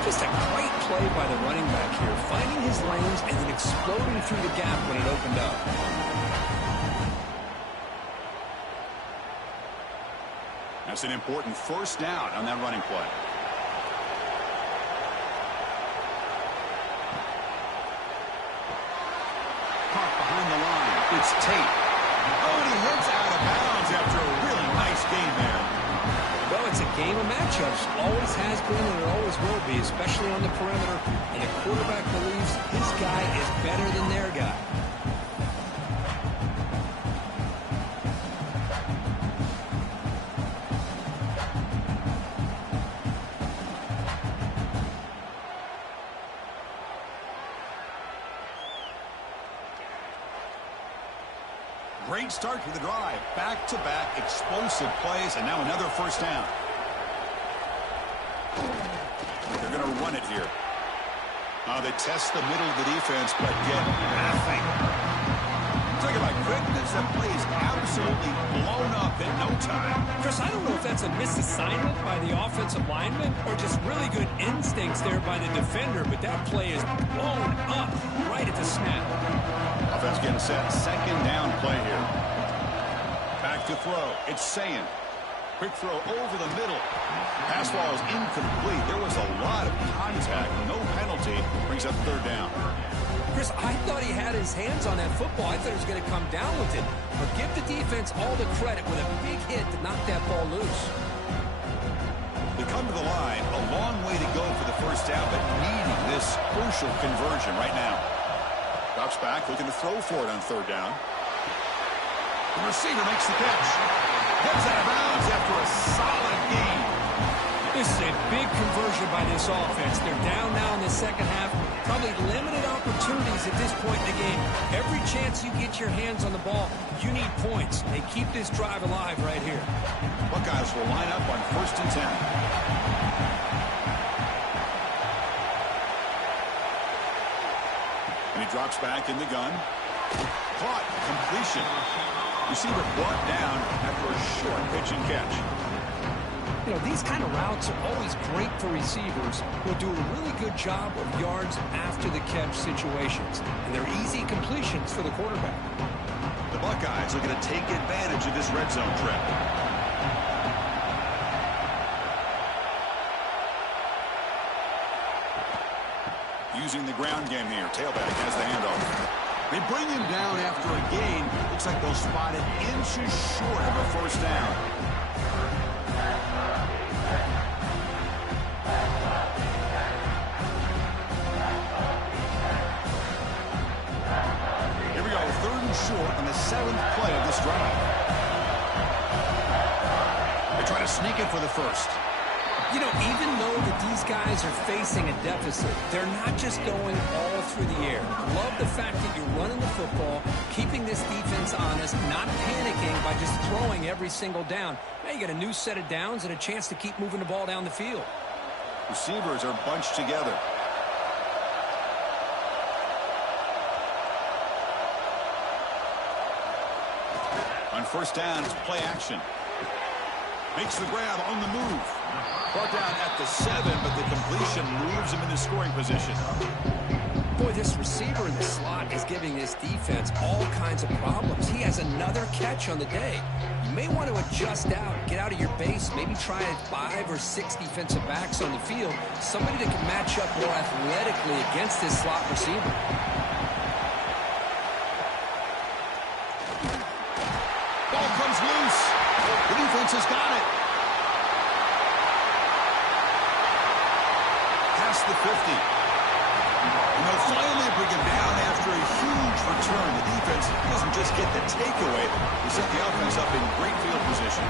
Just a great play by the running back here, finding his lanes and then exploding through the gap when it opened up. That's an important 1st down on that running play. Caught behind the line. It's Tate. Oh, and he hits out of bounds after a really nice game there. Well, it's a game of matchups. Always has been and it always will be, especially on the perimeter. And the quarterback believes his guy is better than their guy. Great start to the drive. Back-to-back explosive plays, and now another 1st down. They're going to run it here. They test the middle of the defense, but get nothing. Talk about quickness. That play is absolutely blown up in no time. Chris, I don't know if that's a misassignment by the offensive lineman or just really good instincts there by the defender, but that play is blown up right at the snap. Offense getting set. Second down play here. Back to throw. It's Sayin. Quick throw over the middle. Pass ball is incomplete. There was a lot of contact. No penalty. Brings up third down. Chris, I thought he had his hands on that football. I thought he was going to come down with it. But give the defense all the credit with a big hit to knock that ball loose. They come to the line. A long way to go for the first down, but needing this crucial conversion right now. Drops back, looking to throw for it on third down. The receiver makes the catch. Heads out of bounds after a solid gain. This is a big conversion by this offense. They're down now in the second half. Probably limited opportunities at this point in the game. Every chance you get your hands on the ball, you need points. They keep this drive alive right here. Buckeyes will line up on 1st and 10. And he drops back in the gun. Caught. Completion. Receiver brought down after a short pitch and catch. You know, these kind of routes are always great for receivers who do a really good job of yards after the catch situations. And they're easy completions for the quarterback. The Buckeyes are going to take advantage of this red zone trip. Using the ground game here. Tailback has the handoff. They bring him down after a gain. Looks like they'll spot it inches short of a first down. Here we go, 3rd and short on the 7th play of this drive. They try to sneak it for the first. You know, even though that these guys are facing a deficit, they're not just going all through the air. Love the fact that you're running the football, keeping this defense honest, not panicking by just throwing every single down. Now you get a new set of downs and a chance to keep moving the ball down the field. Receivers are bunched together. On first down, it's play action. Makes the grab on the move. Brought down at the 7, but the completion moves him into scoring position. Boy, this receiver in the slot is giving this defense all kinds of problems. He has another catch on the day. You may want to adjust out, get out of your base, maybe try 5 or 6 defensive backs on the field, somebody that can match up more athletically against this slot receiver. Ball comes loose. The defense has got it. Past the 50. And they'll finally bring him down after a huge return. The defense doesn't just get the takeaway. They set the offense up in great field position.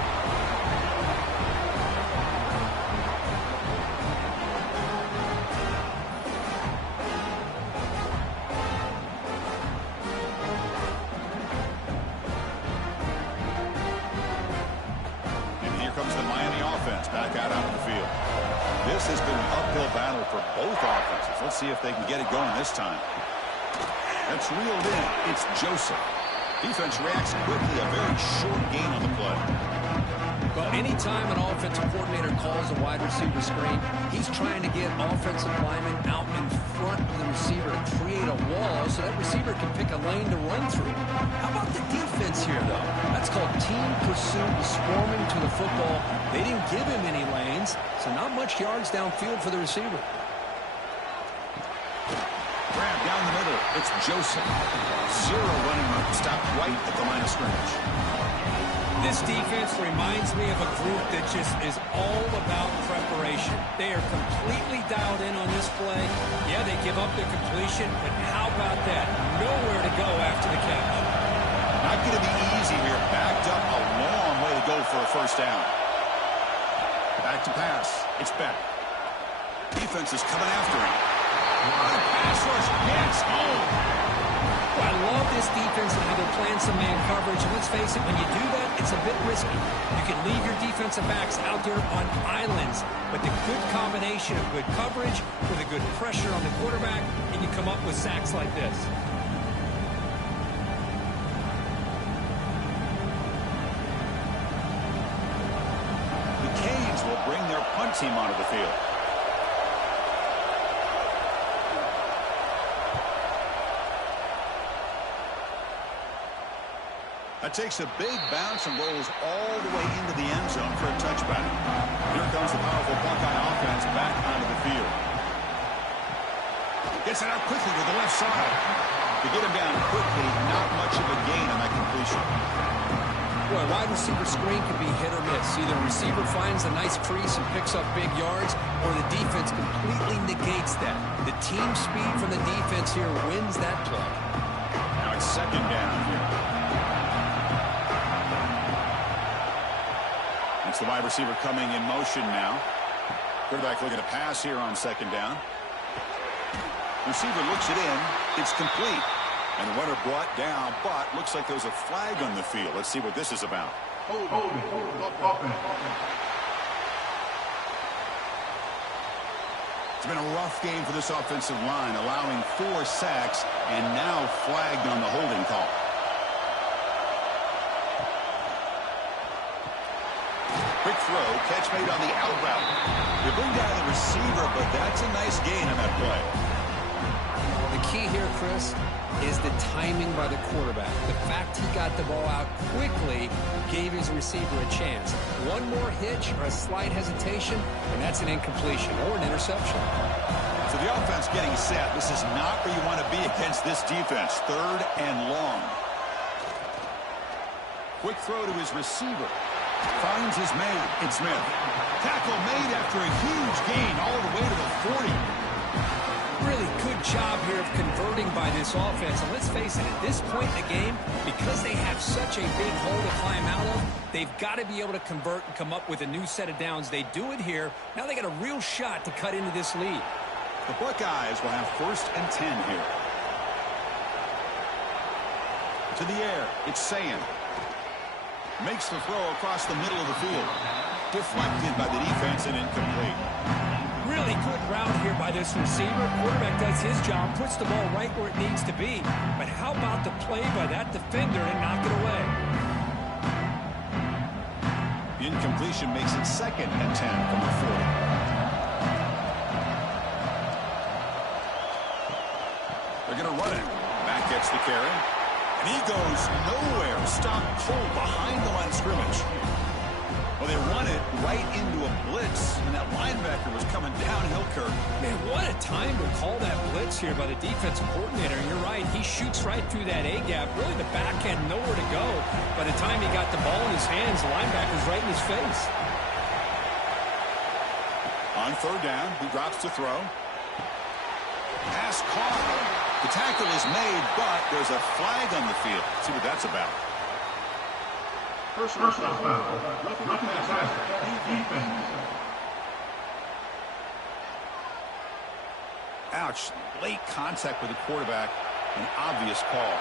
Back out onto the field. This has been an uphill battle for both offenses. Let's see if they can get it going this time. That's reeled in. It's Joseph. Defense reacts quickly. A very short gain on the play. Well, anytime an offensive coordinator calls a wide receiver screen, he's trying to get offensive linemen out in front of the receiver to create a wall so that receiver can pick a lane to run through. How about the defense here, though? That's called team pursuit, swarming to the football. They didn't give him any lanes, so not much yards downfield for the receiver. Grab down the middle. It's Joseph. 0 running room. Stopped right at the line of scrimmage. This defense reminds me of a group that just is all about preparation. They are completely dialed in on this play. Yeah, they give up the completion, but how about that? Nowhere to go after the catch. Not going to be easy here. Backed up a long way to go for a first down. Back to pass. It's Beck. Defense is coming after him. What a pass rush. Gets home. Well, I love this defense and how they're playing some man coverage. And let's face it, when you do that, it's a bit risky. You can leave your defensive backs out there on islands, but the good combination of good coverage with a good pressure on the quarterback, and you come up with sacks like this. punt team onto the field. That takes a big bounce and rolls all the way into the end zone for a touchback. Here comes the powerful Buckeye offense back onto the field. Gets it out quickly to the left side. To get him down quickly, not much of a gain on that completion. Boy, a wide receiver screen can be hit or miss. Either a receiver finds a nice crease and picks up big yards, or the defense completely negates that. The team speed from the defense here wins that play. Now it's second down here. It's the wide receiver coming in motion now. Quarterback looking to pass here on second down. Receiver looks it in. It's complete. And the runner brought down, but looks like there's a flag on the field. Let's see what this is about. It's been a rough game for this offensive line, allowing 4 sacks and now flagged on the holding call. Quick throw, catch made on the out route. They bring down the receiver, but that's a nice gain on that play. The key here, Chris, is the timing by the quarterback. The fact he got the ball out quickly gave his receiver a chance. One more hitch or a slight hesitation, and that's an incompletion or an interception. So the offense getting set. This is not where you want to be against this defense. Third and long. Quick throw to his receiver. Finds his man. It's Smith. Tackle made after a huge gain all the way to the 40. Really good job here of converting by this offense. And let's face it, at this point in the game, because they have such a big hole to climb out of, they've got to be able to convert and come up with a new set of downs. They do it here. Now they got a real shot to cut into this lead. The Buckeyes will have 1st and 10 here. To the air. It's Sayin. Makes the throw across the middle of the field. Deflected by the defense and incomplete. Really good route here by this receiver. Quarterback does his job, puts the ball right where it needs to be. But how about the play by that defender to knock it away? The incompletion makes it 2nd and 10 from the 40. They're going to run it. Back gets the carry. And he goes nowhere. Stopped cold behind the line of scrimmage. Well, they run it right into a blitz, and that linebacker was coming downhill, Kirk. Man, what a time to call that blitz here by the defensive coordinator. And you're right, he shoots right through that A-gap. Really, the back had nowhere to go. By the time he got the ball in his hands, the linebacker's right in his face. On 3rd down, he drops to throw. Pass caught. The tackle is made, but there's a flag on the field. Let's see what that's about. First foul. Roughing the tackle. Defense. Ouch. Late contact with the quarterback. An obvious call.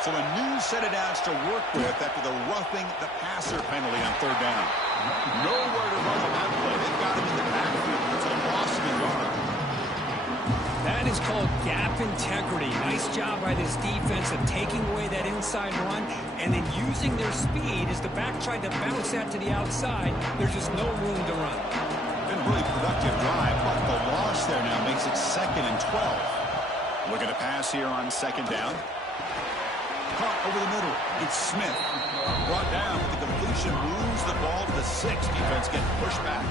So a new set of downs to work with after the roughing the passer penalty on 3rd down. Nowhere to run on that play. They've got him in the backfield. It's a loss of a yard. That is called gap integrity. Nice job by this defense of taking away that inside run and then using their speed as the back tried to bounce that to the outside. There's just no room to run. Been a really productive drive, but the loss there now makes it 2nd and 12. Looking to pass here on 2nd down. Caught over the middle. It's Smith. Brought down with the completion. Moves the ball to the 6. Defense getting pushed back.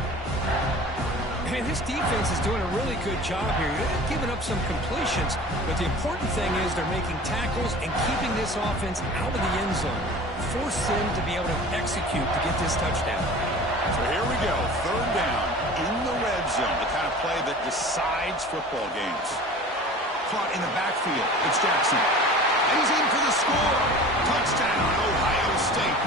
Man, this defense is doing a really good job here. They're giving up some completions, but the important thing is they're making tackles and keeping this offense out of the end zone. Force them to be able to execute to get this touchdown. So here we go. 3rd down in the red zone. The kind of play that decides football games. Caught in the backfield. It's Jackson. And he's in for the score. Touchdown, Ohio State.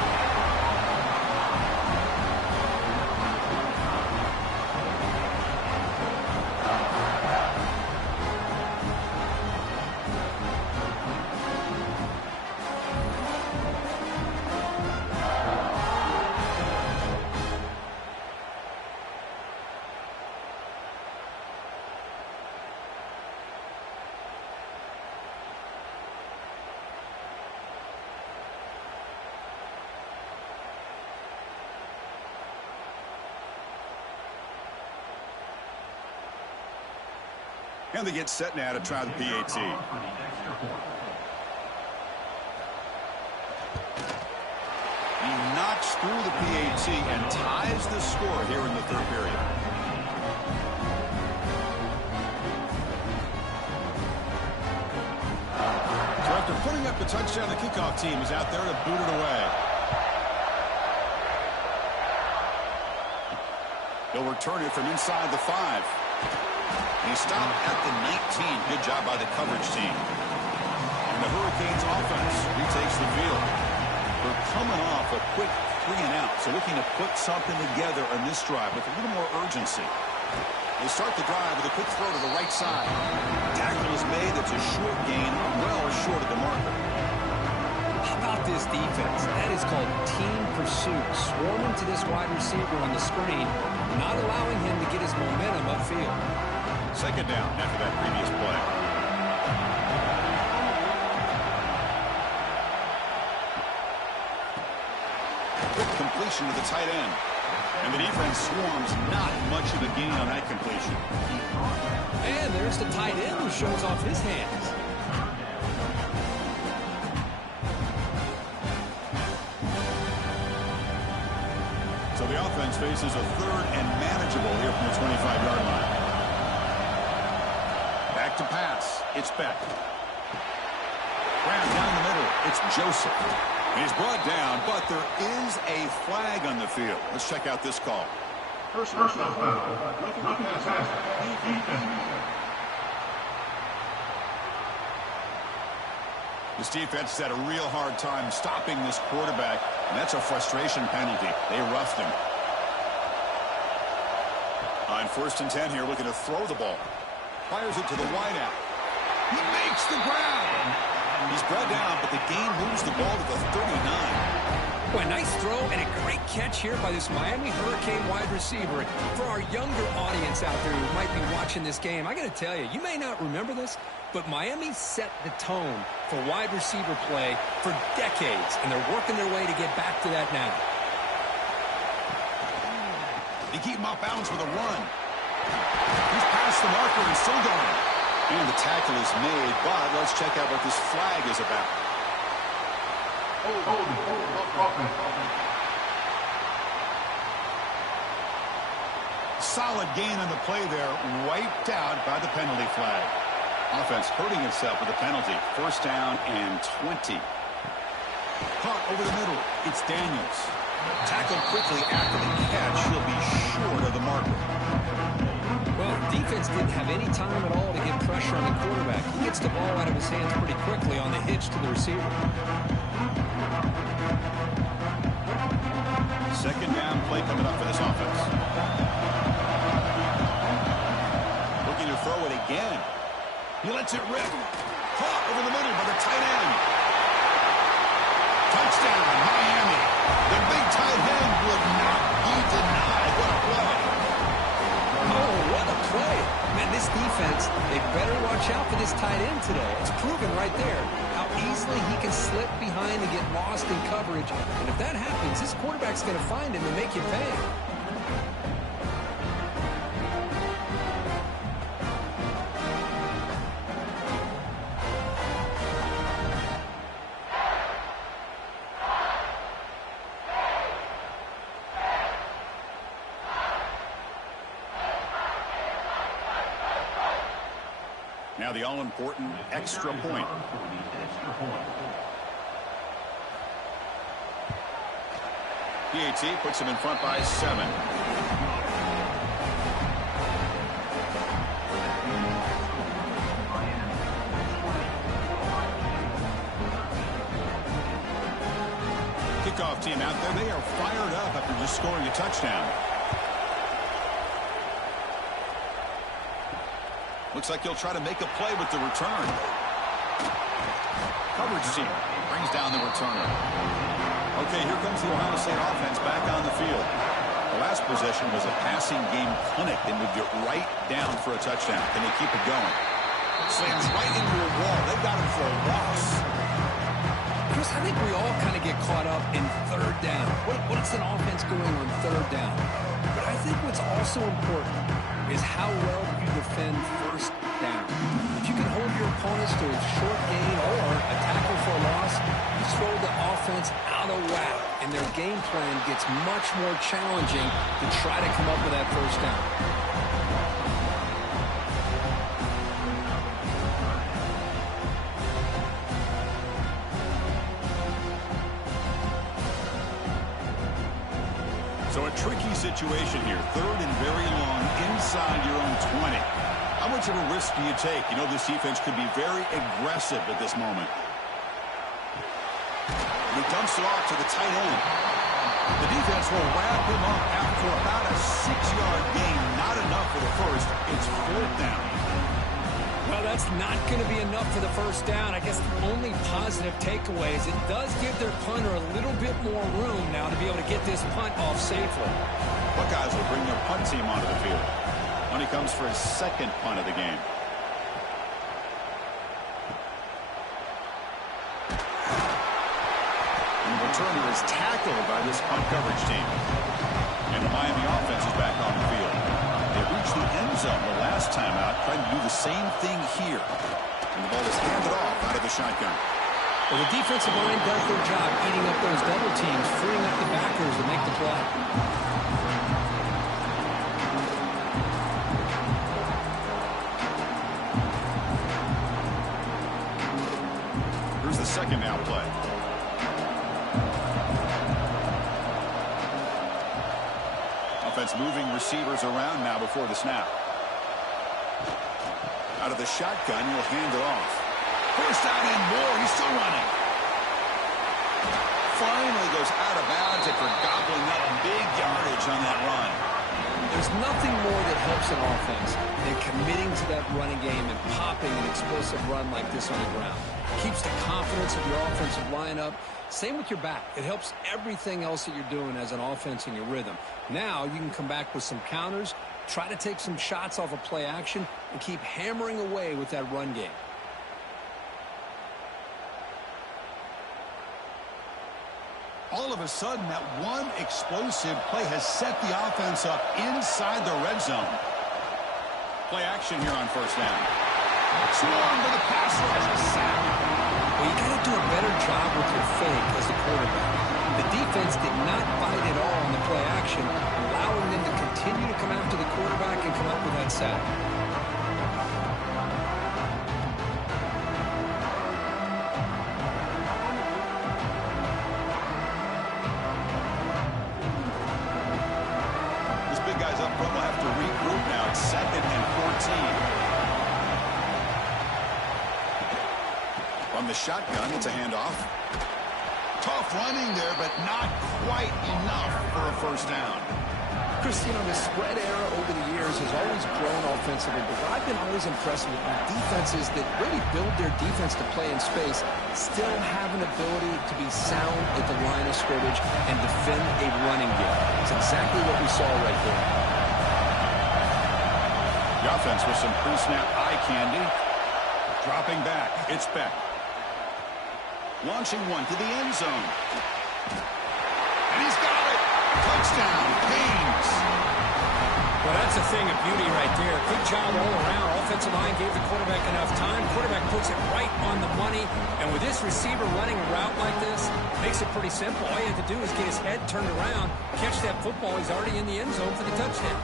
And they get set now to try the PAT. He knocks through the PAT and ties the score here in the third period. So after putting up the touchdown, the kickoff team is out there to boot it away. They'll return it from inside the 5. He stopped at the 19. Good job by the coverage team. And the Hurricanes offense retakes the field. They're coming off a quick 3-and-out, so looking to put something together on this drive with a little more urgency. They start the drive with a quick throw to the right side. Tackle is made. That's a short gain, well short of the marker. How about this defense? That is called team pursuit. Swarming to this wide receiver on the screen, not allowing him to get his momentum upfield. Second down after that previous play. Quick completion to the tight end. And the defense swarms, not much of a gain on that completion. And there's the tight end who shows off his hands. So the offense faces a third and manageable here from the 25-yard line. Back to pass. It's Beck. Graham down the middle. It's Joseph. He's brought down, but there is a flag on the field. Let's check out this call. Personal foul. Looking at pass. This defense has had a real hard time stopping this quarterback, and that's a frustration penalty. They roughed him. On 1st and 10 here, looking to throw the ball. Fires it to the wideout. He makes the grab. He's brought down, but the gain moves the ball to the 39. Boy, nice throw and a great catch here by this Miami Hurricane wide receiver. For our younger audience out there who might be watching this game, I got to tell you, you may not remember this, but Miami set the tone for wide receiver play for decades, and they're working their way to get back to that now. They keep him off balance with a run. He's past the marker and still going. And the tackle is made, but let's check out what this flag is about. Solid gain on the play there, wiped out by the penalty flag. Offense hurting itself with a penalty. 1st down and 20. Caught over the middle. It's Daniels. Tackled quickly after the catch. He'll be short of the marker. Well, defense didn't have any time at all to get pressure on the quarterback. He gets the ball out of his hands pretty quickly on the hitch to the receiver. Second down play coming up for this offense. Looking to throw it again. He lets it rip. Caught over the middle by the tight end. Touchdown, Miami. The big tight end would not be denied. What a play. Oh, what a play. Man, this defense, they better watch out for this tight end today. It's proven right there how easily he can slip behind and get lost in coverage. And if that happens, this quarterback's going to find him and make you pay. Now the all-important extra point. PAT puts him in front by 7. Kickoff team out there. They are fired up after just scoring a touchdown. Looks like he'll try to make a play with the return. Coverage team brings down the returner. Okay, here comes the Ohio State offense back on the field. The last possession was a passing game clinic. They moved it right down for a touchdown. Can they keep it going? Slams right into a wall. They got him for a loss. Chris, I think we all kind of get caught up in 3rd down. What's an offense going on 3rd down? But I think what's also important is how well you defend 1st down. opponents to a short gain or a tackle for a loss, you throw the offense out of whack, and their game plan gets much more challenging to try to come up with that first down. So a tricky situation here. Third and very long inside your own 20. How much of a risk do you take? You know this defense could be very aggressive at this moment. He dumps it off to the tight end. The defense will wrap him up after about a 6-yard gain. Not enough for the first. It's 4th down. Well, that's not going to be enough for the first down. I guess the only positive takeaway is it does give their punter a little bit more room now to be able to get this punt off safely. Buckeyes will bring their punt team onto the field. When he comes for his second punt of the game. And the returner is tackled by this punt coverage team. And the Miami offense is back on the field. They reached the end zone the last time out, trying to do the same thing here. And the ball is handed off out of the shotgun. Well, the defensive line does their job eating up those double teams, freeing up the backers to make the play. Here's the second down play. Offense moving receivers around now before the snap. Out of the shotgun, he'll hand it off. First down and more. He's still running. Finally goes out of bounds after gobbling up big yardage on that run. There's nothing more that helps an offense than committing to that running game and popping an explosive run like this on the ground. Keeps the confidence of your offensive line up. Same with your back. It helps everything else that you're doing as an offense in your rhythm. Now you can come back with some counters, try to take some shots off of play action, and keep hammering away with that run game. All of a sudden, that one explosive play has set the offense up inside the red zone. Play action here on first down. Swarm to the pass rush, a sack. Well, you got to do a better job with your fake as the quarterback. The defense did not bite at all on the play action, allowing them to continue to come after the quarterback and come up with that sack. The shotgun, it's a handoff. Tough running there, but not quite enough for a first down. Christian, the spread era over the years has always grown offensively, but what I've been always impressed with defenses that really build their defense to play in space still have an ability to be sound at the line of scrimmage and defend a running game. It's exactly what we saw right there. The offense with some pre-snap eye candy. Dropping back, it's Beck. Launching one to the end zone. And he's got it. Touchdown, Haynes. Well, that's a thing of beauty right there. Good job all around. Offensive line gave the quarterback enough time. Quarterback puts it right on the money. And with this receiver running a route like this, makes it pretty simple. All you have to do is get his head turned around, catch that football. He's already in the end zone for the touchdown.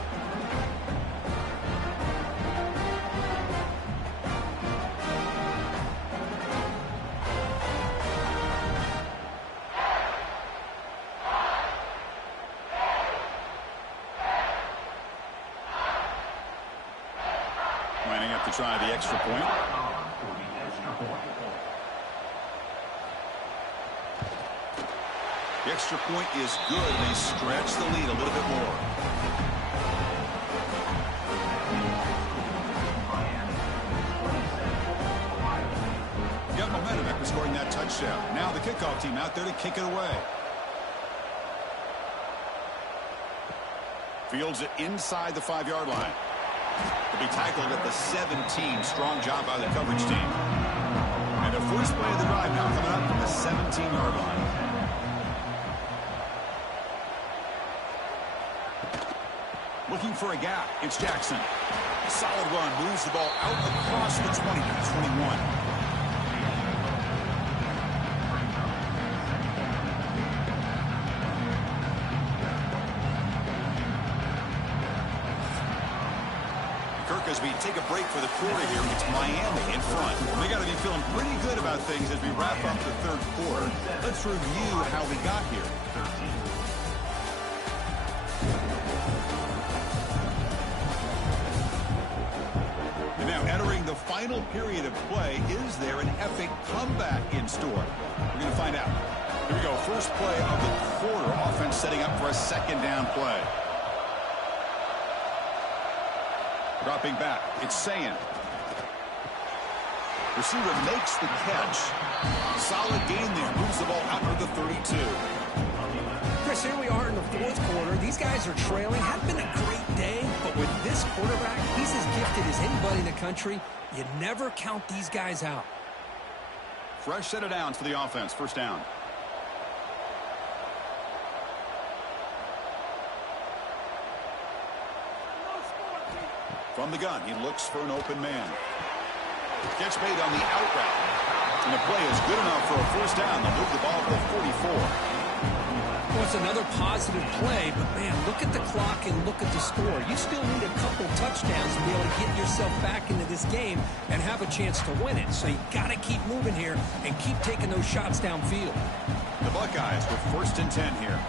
Lining up to try the extra point. The extra point is good. They stretch the lead a little bit more. You have momentum after scoring that touchdown. Now the kickoff team out there to kick it away. Fields it inside the 5-yard line. To be tackled at the 17. Strong job by the coverage team. And the first play of the drive now coming up from the 17-yard line. Looking Looking for a gap. It's Jackson. Solid run. Moves the ball out across the 20 to 21. As we take a break for the quarter here, it's Miami in front. We got to be feeling pretty good about things as we wrap up the third quarter. Let's review how we got here. And now entering the final period of play, is there an epic comeback in store? We're going to find out. Here we go. First play of the quarter. Offense setting up for a second down play. Dropping back, it's Sayan. Receiver makes the catch. Solid gain there. Moves the ball out to the 32. Chris, here we are in the fourth quarter. These guys are trailing. Had been a great day, but with this quarterback, he's as gifted as anybody in the country. You never count these guys out. Fresh set of downs for the offense. First down. From the gun, he looks for an open man. Catch made on the out route. And the play is good enough for a first down. They'll move the ball to the 44. Well, it's another positive play, but, man, look at the clock and look at the score. You still need a couple touchdowns to be able to get yourself back into this game and have a chance to win it. So you got to keep moving here and keep taking those shots downfield. The Buckeyes with first and 10 here.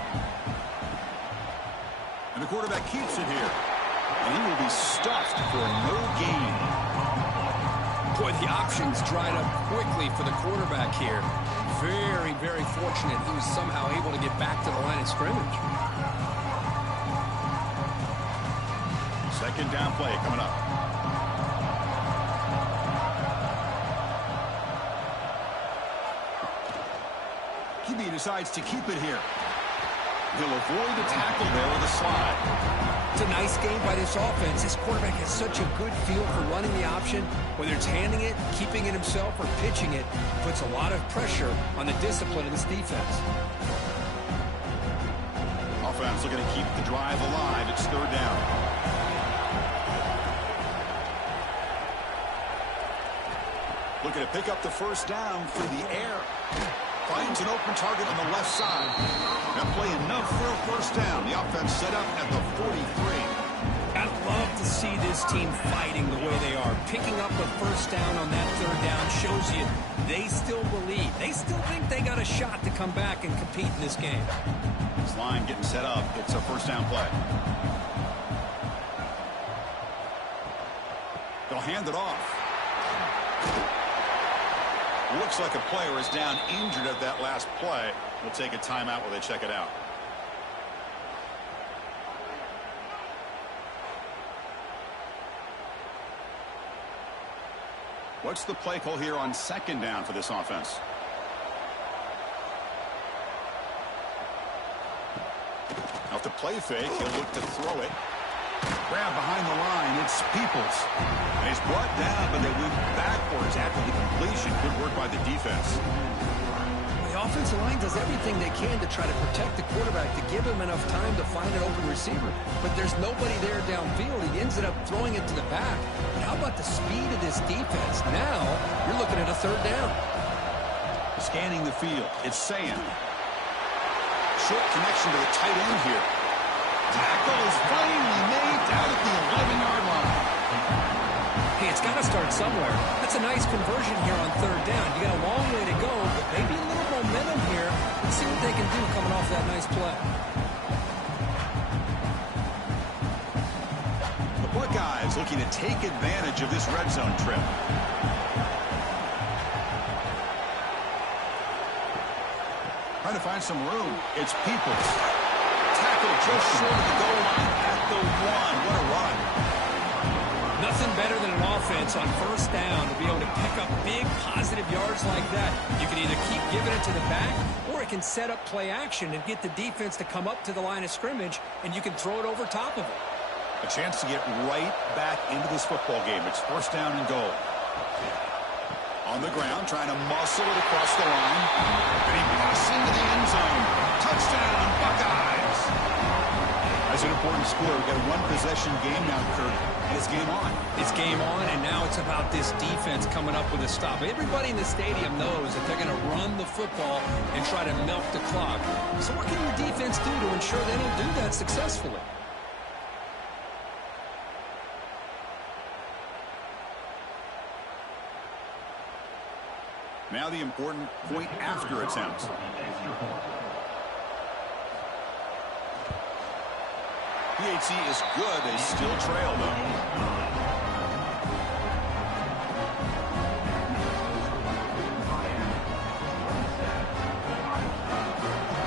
And the quarterback keeps it here. And he will be stuffed for no gain. Boy, the options dried up quickly for the quarterback here. Very, very fortunate he was somehow able to get back to the line of scrimmage. Second down play coming up. QB decides to keep it here. He'll avoid the tackle there with a slide. It's a nice game by this offense. This quarterback has such a good feel for running the option. Whether it's handing it, keeping it himself, or pitching it, puts a lot of pressure on the discipline of this defense. Offense looking to keep the drive alive. It's third down. Looking to pick up the first down through the air. Finds an open target on the left side. That play enough for a first down. The offense set up at the 43. I'd love to see this team fighting the way they are. Picking up the first down on that third down shows you they still believe. They still think they got a shot to come back and compete in this game. This line getting set up. It's a first down play. They'll hand it off. Looks like a player is down injured at that last play. We'll take a timeout while they check it out. What's the play call here on second down for this offense? Off the play fake, he'll look to throw it. Grab behind the line, it's Peoples. And he's brought down, but they move backwards after the completion. Good work by the defense. The offensive line does everything they can to try to protect the quarterback, to give him enough time to find an open receiver. But there's nobody there downfield. He ends up throwing it to the back. But how about the speed of this defense? Now, you're looking at a third down. Scanning the field, it's Sayan. Short connection to the tight end here. Tackle is finally made down at the 11-yard line. Hey, it's got to start somewhere. That's a nice conversion here on third down. You got a long way to go, but maybe a little momentum here. Let's see what they can do coming off that nice play. The Buckeyes looking to take advantage of this red zone trip. Trying to find some room. It's Peoples. Tackle just short of the goal line at the 1. What a run. Nothing better than an offense on first down to be able to pick up big positive yards like that. You can either keep giving it to the back, or it can set up play action and get the defense to come up to the line of scrimmage, and you can throw it over top of it. A chance to get right back into this football game. It's first down and goal. On the ground, trying to muscle it across the line. And he busts into the end zone. Touchdown, Buckeyes. A That's an important score. We've got a one-possession game now, Kirk, and it's game on. It's game on, and now it's about this defense coming up with a stop. Everybody in the stadium knows that they're going to run the football and try to milk the clock. So what can your defense do to ensure they don't do that successfully? Now the important point after attempt. PAT is good. They still trail, though.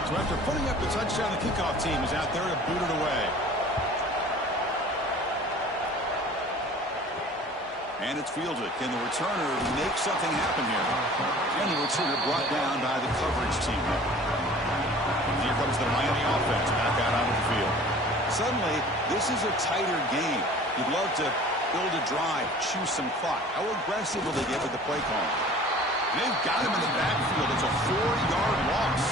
So after putting up the touchdown, the kickoff team is out there to boot it away. And it's fielded. Can the returner make something happen here? And the returner brought down by the coverage team. And here comes the Miami offense back out onto the field. Suddenly, this is a tighter game. You'd love to build a drive, choose some clock. How aggressive will they get with the play call? They've got him in the backfield. It's a 4-yard loss.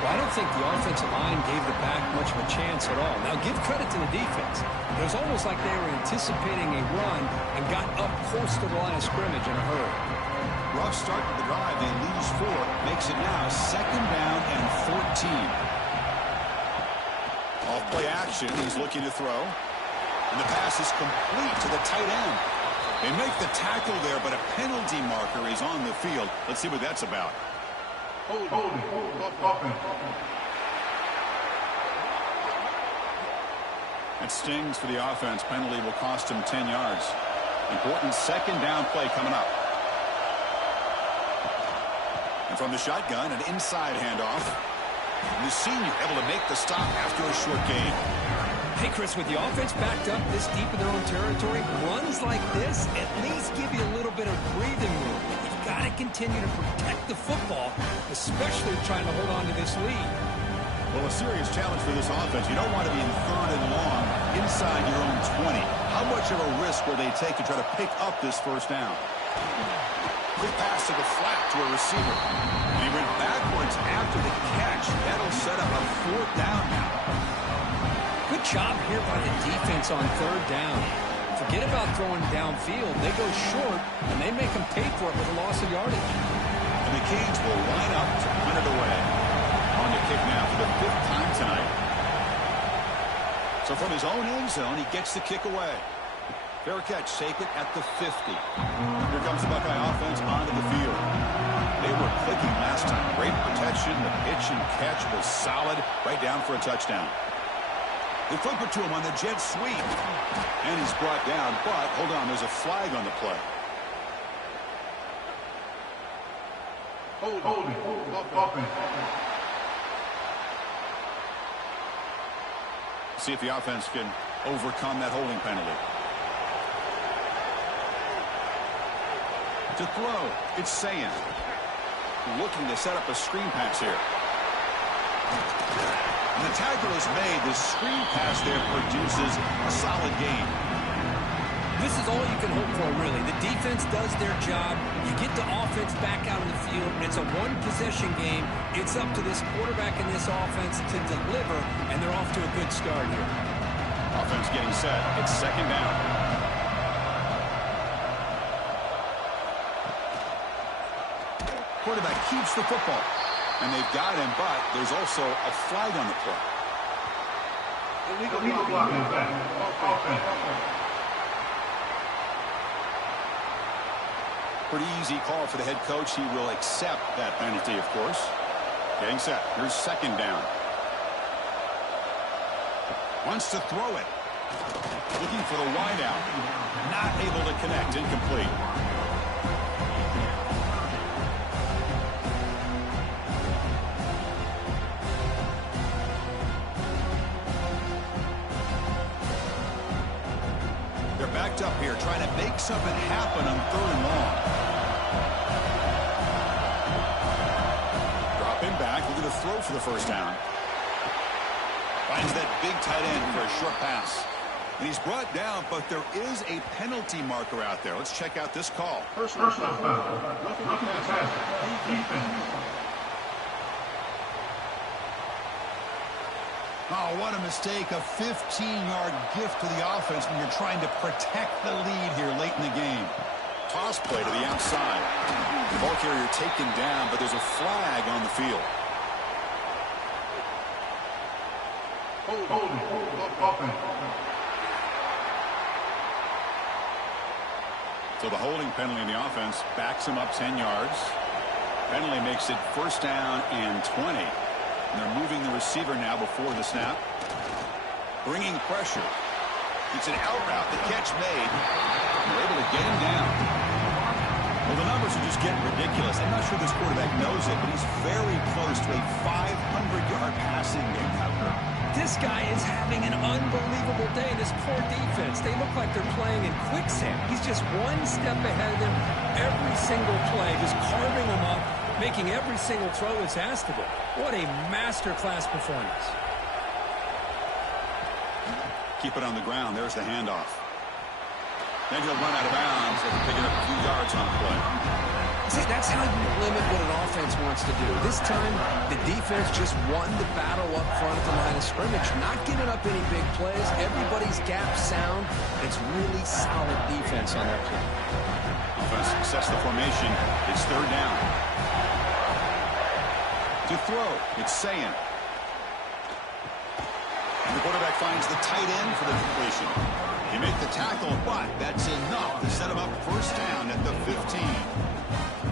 Well, I don't think the offensive line gave the back much of a chance at all. Now, give credit to the defense. It was almost like they were anticipating a run and got up close to the line of scrimmage in a hurry. Rough start to the drive. They lose 4. Makes it now 2nd down and 14. Off play action. He's looking to throw. And the pass is complete to the tight end. They make the tackle there, but a penalty marker is on the field. Let's see what that's about. That stings for the offense. Penalty will cost him 10 yards. Important 2nd down play coming up. And from the shotgun, an inside handoff. And the senior able to make the stop after a short gain. Hey, Chris, with the offense backed up this deep in their own territory, runs like this at least give you a little bit of breathing room. You've got to continue to protect the football, especially trying to hold on to this lead. Well, a serious challenge for this offense. You don't want to be in 3rd and long inside your own 20. How much of a risk will they take to try to pick up this 1st down? Quick pass to the flat to a receiver. And he went backwards after the catch. That'll set up a 4th down now. Good job here by the defense on 3rd down. Forget about throwing downfield. They go short, and they make them pay for it with a loss of yardage. And the Canes will line up to punt it away. On the kick now for the 5th time tonight. So from his own end zone, he gets the kick away. Fair catch, take it at the 50. Here comes the Buckeye offense onto the field. They were clicking last time. Great protection. The pitch and catch was solid. Right down for a touchdown. They flip it to him on the jet sweep. And he's brought down, but hold on, there's a flag on the play. Holding. Offense. See if the offense can overcome that holding penalty. To throw, it's Sand. Looking to set up a screen pass here. And the tackle is made. The screen pass there produces a solid gain. This is all you can hope for, really. The defense does their job. You get the offense back out on the field. It's a one-possession game. It's up to this quarterback and this offense to deliver, and they're off to a good start here. Offense getting set. It's 2nd down. Quarterback keeps the football. And they've got him, but there's also a flag on the play. Illegal blocking back. Offense. Pretty easy call for the head coach. He will accept that penalty, of course. Getting set. Here's 2nd down. Wants to throw it. Looking for the wideout. Not able to connect. Incomplete. Backed up here, trying to make something happen on 3rd and long. Dropping back, looking to throw for the 1st down. Finds that big tight end for a short pass. And he's brought down, but there is a penalty marker out there. Let's check out this call. Personal foul. Looking at pass. Defense. Oh, what a mistake. A 15-yard gift to the offense when you're trying to protect the lead here late in the game. Toss play to the outside. The ball carrier taken down, but there's a flag on the field. So the holding penalty in the offense backs him up 10 yards. Penalty makes it first down and 20. And they're moving the receiver now before the snap. Bringing pressure. It's an out route. The catch made. They're able to get him down. Well, the numbers are just getting ridiculous. I'm not sure this quarterback knows it, but he's very close to a 500-yard passing game. This guy is having an unbelievable day in this poor defense. They look like they're playing in quicksand. He's just one step ahead of them every single play, just carving them up, making every single throw that's asked of him. What a masterclass performance. Keep it on the ground. There's the handoff. Then he'll run out of bounds after picking up a few yards on the play. See, that's how you limit what an offense wants to do. This time, the defense just won the battle up front at the line of scrimmage, not giving up any big plays. Everybody's gap sound. It's really solid defense on their play. Offense sets the formation. It's third down. To throw, it's Sayan. And the quarterback finds the tight end for the completion. He made the tackle, but that's enough to set him up first down at the 15.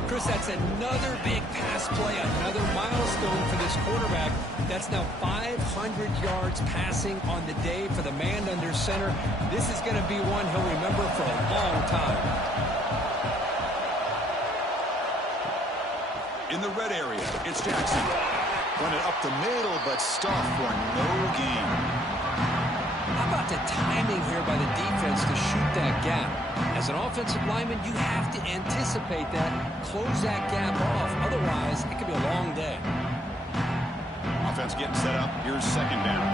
Chris, that's another big pass play, another milestone for this quarterback. That's now 500 yards passing on the day for the man under center. This is going to be one he'll remember for a long time. In the red area, it's Jackson. Run it up the middle, but stuffed for no gain. How about the timing here by the defense to shoot that gap? As an offensive lineman, you have to anticipate that, close that gap off. Otherwise, it could be a long day. Offense getting set up. Here's second down.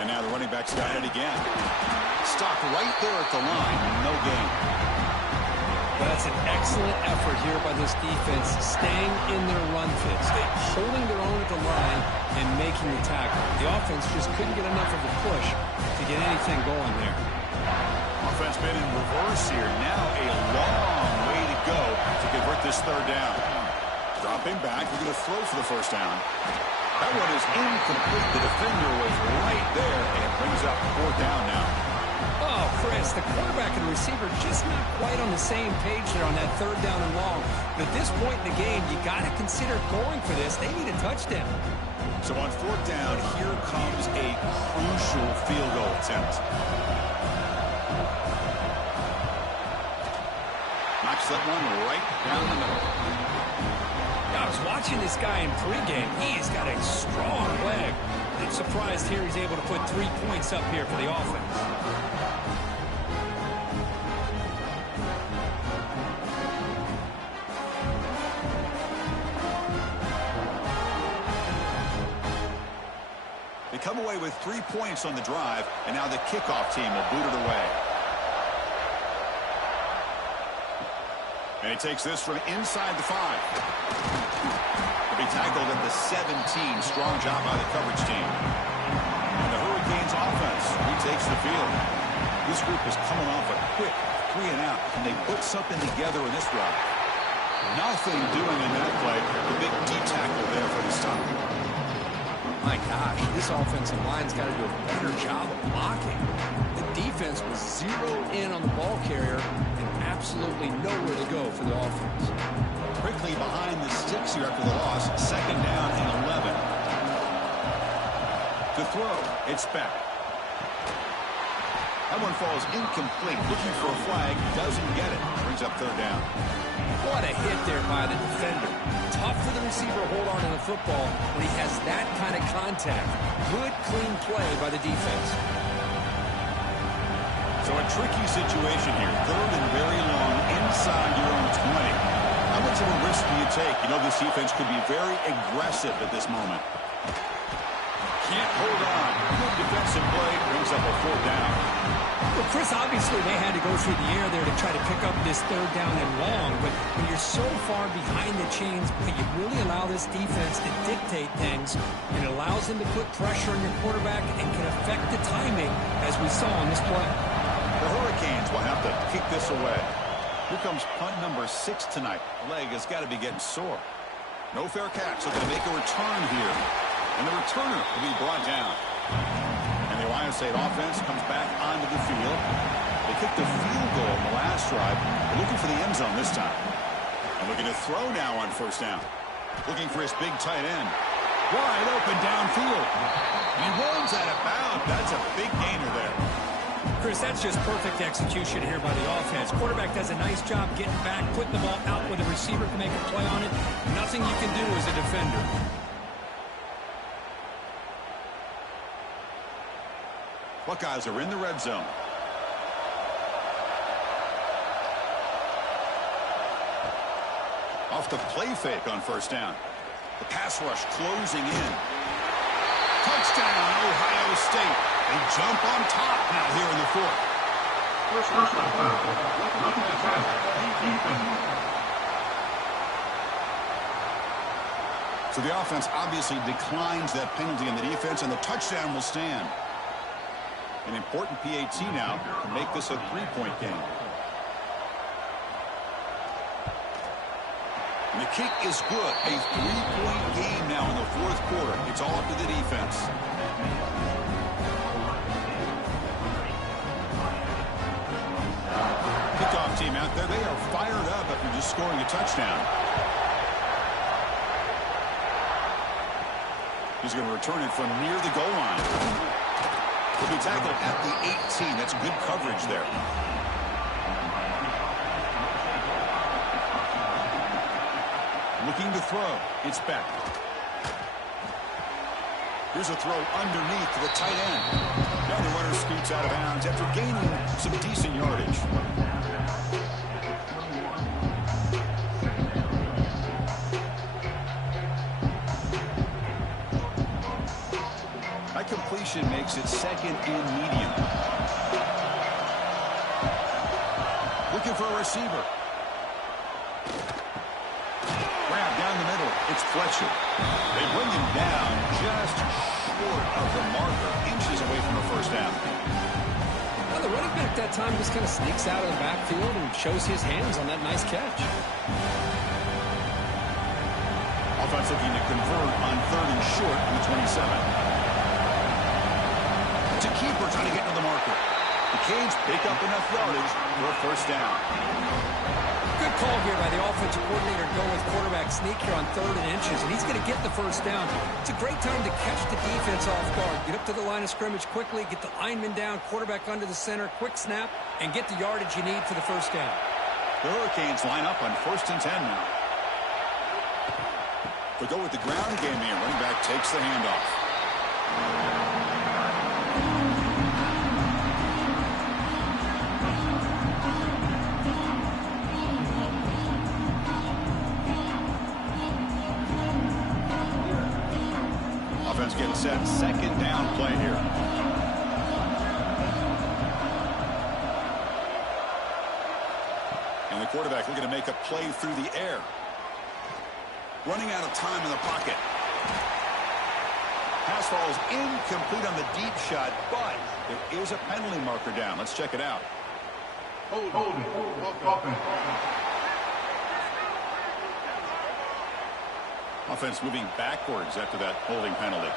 And now the running back's got it again. Stopped right there at the line. No gain. Well, that's an excellent effort here by this defense, staying in their run fits, holding their own at the line and making the tackle. The offense just couldn't get enough of a push to get anything going there. Offense been in reverse here. Now a long way to go to convert this third down. Dropping back, we're going to throw for the first down. That one is incomplete. The defender was right there, and it brings up fourth down now. Oh, Chris, the quarterback and the receiver just not quite on the same page there on that third down and long. But at this point in the game, you got to consider going for this. They need a touchdown. So on fourth down, here comes a crucial field goal attempt. Knocks that one right down the middle. I was watching this guy in pregame. He's got a strong leg. I'm surprised here he's able to put 3 points up here for the offense. They come away with 3 points on the drive, and now the kickoff team will boot it away. And he takes this from inside the 5. He'll be tackled at the 17. Strong job by the coverage team. And the Hurricanes offense retakes the field. This group is coming off a quick 3 and out, and they put something together in this drive. Nothing doing in that play. The big D tackle there for the stop. My gosh, this offensive line's got to do a better job of blocking. The defense was zeroed in on the ball carrier and absolutely nowhere to go for the offense. Quickly behind the sticks here after the loss. Second down and 11. To throw, it's back. That one falls incomplete. Looking for a flag, doesn't get it. Brings up third down. What a hit there by the defender. Tough for the receiver to hold on to the football when he has that kind of contact. Good, clean play by the defense. So a tricky situation here. Third and very long inside your own 20. How much of a risk do you take? You know this defense could be very aggressive at this moment. Can't hold on. Good defensive play. Brings brings up a 4th down. Well, Chris, obviously they had to go through the air there to try to pick up this 3rd down and long, but when you're so far behind the chains, you really allow this defense to dictate things, and it allows them to put pressure on your quarterback and can affect the timing, as we saw on this play. The Hurricanes will have to kick this away. Here comes punt number 6 tonight. Leg has got to be getting sore. No fair catch, so they're going to make a return here. And the returner will be brought down. And the Ohio State offense comes back onto the field. They kicked a field goal in the last drive. They're looking for the end zone this time. And looking to throw now on 1st down. Looking for his big tight end. Wide open downfield. And he runs out of bounds. That's a big gainer there. Chris, that's just perfect execution here by the offense. Quarterback does a nice job getting back, putting the ball out where the receiver can make a play on it. Nothing you can do as a defender. Buckeyes are in the red zone. Off the play fake on 1st down. The pass rush closing in. Touchdown, Ohio State. They jump on top now here in the 4th. First down. Looking at pass. So the offense obviously declines that penalty in the defense, and the touchdown will stand. An important PAT now to make this a 3-point game. And the kick is good. A 3-point game now in the 4th quarter. It's all up to the defense. Kickoff team out there. They are fired up after just scoring a touchdown. He's going to return it from near the goal line. He'll be tackled at the 18. That's good coverage there. Looking to throw. It's back. Here's a throw underneath to the tight end. Now the runner scoots out of bounds after gaining some decent yardage. That completion makes it 2nd and medium. Looking for a receiver. Grab down the middle. It's Fletcher. They bring him down just short of the marker, inches away from the 1st down. Well, the running back that time just kind of sneaks out of the backfield and shows his hands on that nice catch. Offense looking to convert on 3rd and short on the 27. It's a keeper trying to get to the marker. The Canes pick up enough yardage for a 1st down. Good call here by the offensive coordinator to go with quarterback sneak here on 3rd and inches, and he's going to get the 1st down. It's a great time to catch the defense off guard. Get up to the line of scrimmage quickly, get the lineman down, quarterback under the center, quick snap, and get the yardage you need for the 1st down. The Hurricanes line up on 1st and 10 now. They go with the ground game here. Running back takes the handoff. Offense getting set. 2nd down play here. And the quarterback looking to make a play through the air. Running out of time in the pocket. Pass falls incomplete on the deep shot, but there is a penalty marker down. Let's check it out. Holding. Offense moving backwards after that holding penalty.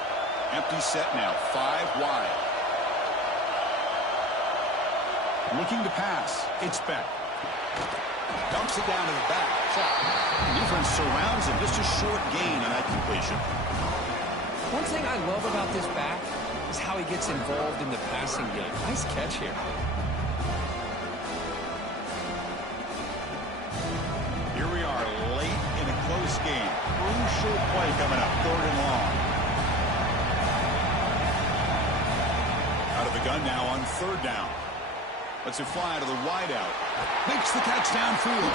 Empty set now, 5 wide. Looking to pass. It's back. Dumps it down to the back. The defense surrounds him. Just a short gain on that completion. One thing I love about this back is how he gets involved in the passing game. Nice catch here. Here we are late in a close game. Crucial play coming up. 3rd and long. Out of the gun now on 3rd down. Lets it fly to the wideout. Makes the catch downfield.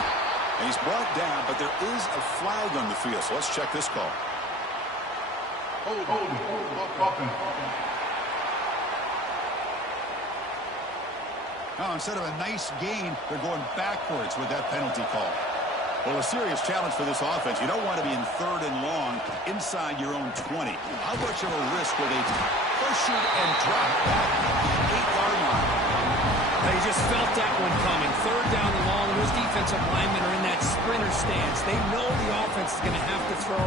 And he's brought down, but there is a flag on the field. So let's check this call. Now, instead of a nice gain, they're going backwards with that penalty call. Well, a serious challenge for this offense. You don't want to be in 3rd and long inside your own 20. How much of a risk will they push it and drop back at the 8-yard line? They just felt that one coming. 3rd down and long. Those defensive linemen are in that sprinter stance. They know the offense is going to have to throw.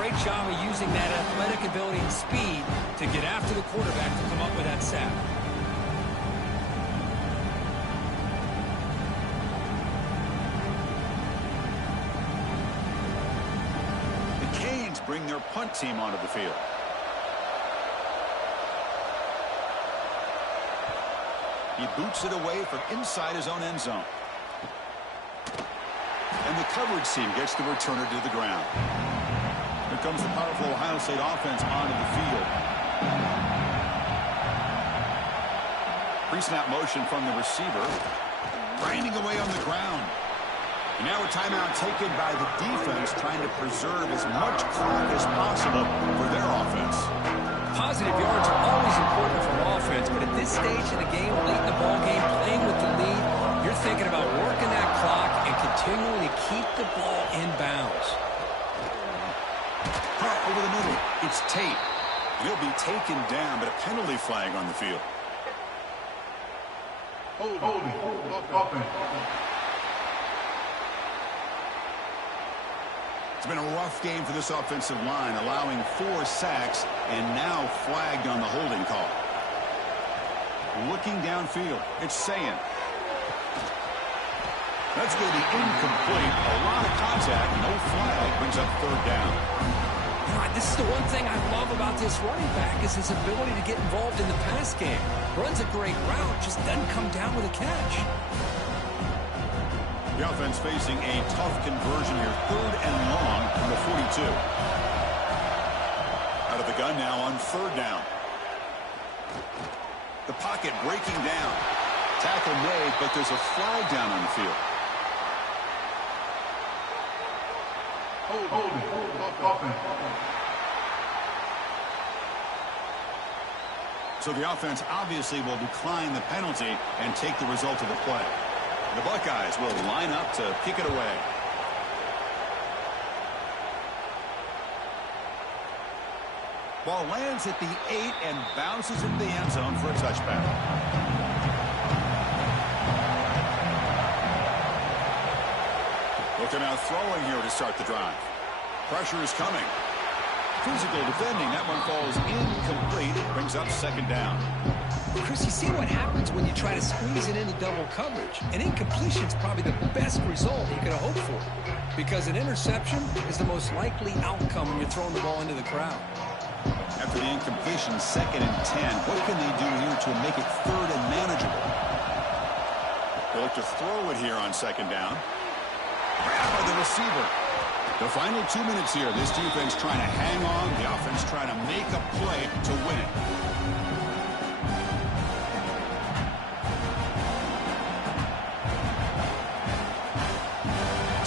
Great job of using that athletic ability and speed to get after the quarterback to come up with that sack. Bring their punt team onto the field. He boots it away from inside his own end zone. And the coverage team gets the returner to the ground. Here comes the powerful Ohio State offense onto the field. Pre-snap motion from the receiver. Grinding away on the ground. And now a timeout taken by the defense, trying to preserve as much clock as possible for their offense. Positive yards are always important for offense, but at this stage in the game, late in the ball game, playing with the lead, you're thinking about working that clock and continuing to keep the ball in bounds. Cut over the middle. It's Tate. And he'll be taken down, but a penalty flag on the field. Holding. Offense. It's been a rough game for this offensive line, allowing 4 sacks and now flagged on the holding call. Looking downfield, it's saying. That's going to be incomplete. A lot of contact, no flag, brings up 3rd down. This is the one thing I love about this running back is his ability to get involved in the pass game. Runs a great route, just doesn't come down with a catch. The offense facing a tough conversion here. 3rd and long from the 42. Out of the gun now on 3rd down. The pocket breaking down. Tackle made, but there's a flag down on the field. Holding. So the offense obviously will decline the penalty and take the result of the play. The Buckeyes will line up to kick it away. Ball lands at the 8 and bounces into the end zone for a touchback. Look, they're now throwing here to start the drive. Pressure is coming. Physical defending. That one falls incomplete. Brings up 2nd down. Chris, you see what happens when you try to squeeze it into double coverage. An incompletion is probably the best result you could have hoped for, because an interception is the most likely outcome when you're throwing the ball into the crowd. After the incompletion, 2nd and 10. What can they do here to make it 3rd and manageable? They look to throw it here on 2nd down. Grab by the receiver. The final 2 minutes here. This defense trying to hang on. The offense trying to make a play to win it.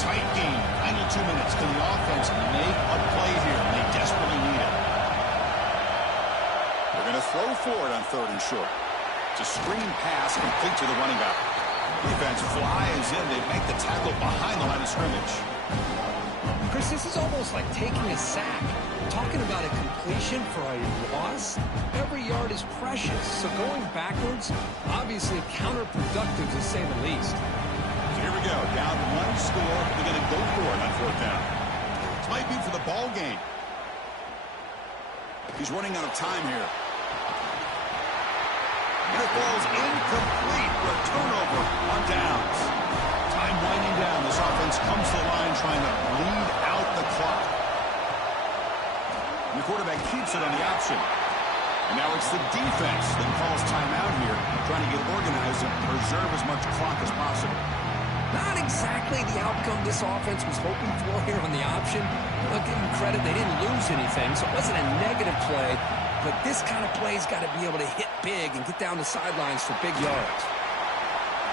Tight game. Final 2 minutes. Can the offense make a play here? They desperately need it. They're going to throw for it on 3rd and short. It's a screen pass complete to the running back. Defense flies in. They make the tackle behind the line of scrimmage. Chris, this is almost like taking a sack. Talking about a completion for a loss, every yard is precious. So going backwards, obviously counterproductive to say the least. So here we go. Down 1 score. They're going to go for it on 4th down. This might be for the ball game. He's running out of time here. And it falls incomplete for a turnover on downs. Time winding down. This offense comes to the line trying to bleed out the clock. And the quarterback keeps it on the option. And now it's the defense that calls timeout here, trying to get organized and preserve as much clock as possible. Not exactly the outcome this offense was hoping for here on the option. I'll give them credit, they didn't lose anything, so it wasn't a negative play. But this kind of play's got to be able to hit big and get down the sidelines for big yards.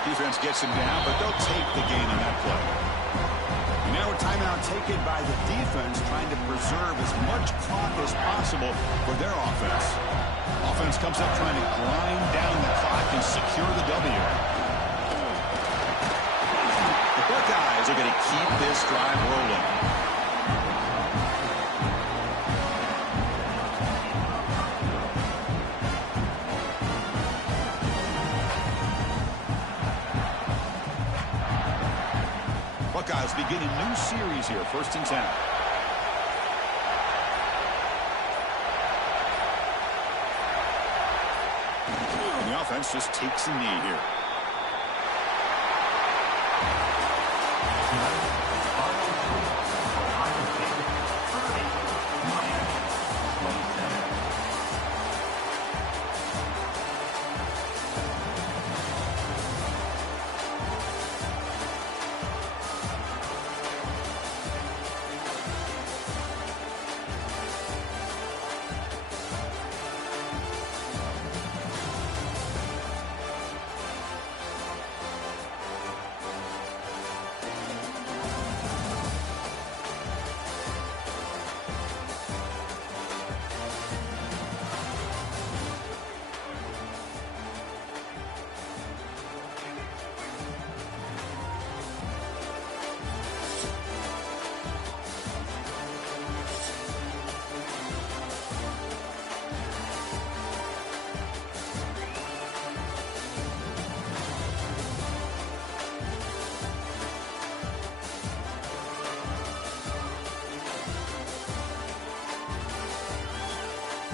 Defense gets him down, but they'll take the gain on that play. And now a timeout taken by the defense, trying to preserve as much clock as possible for their offense. Offense comes up trying to grind down the clock and secure the W. keep this drive rolling. Buckeyes begin a new series here, 1st and 10. And the offense just takes a knee here.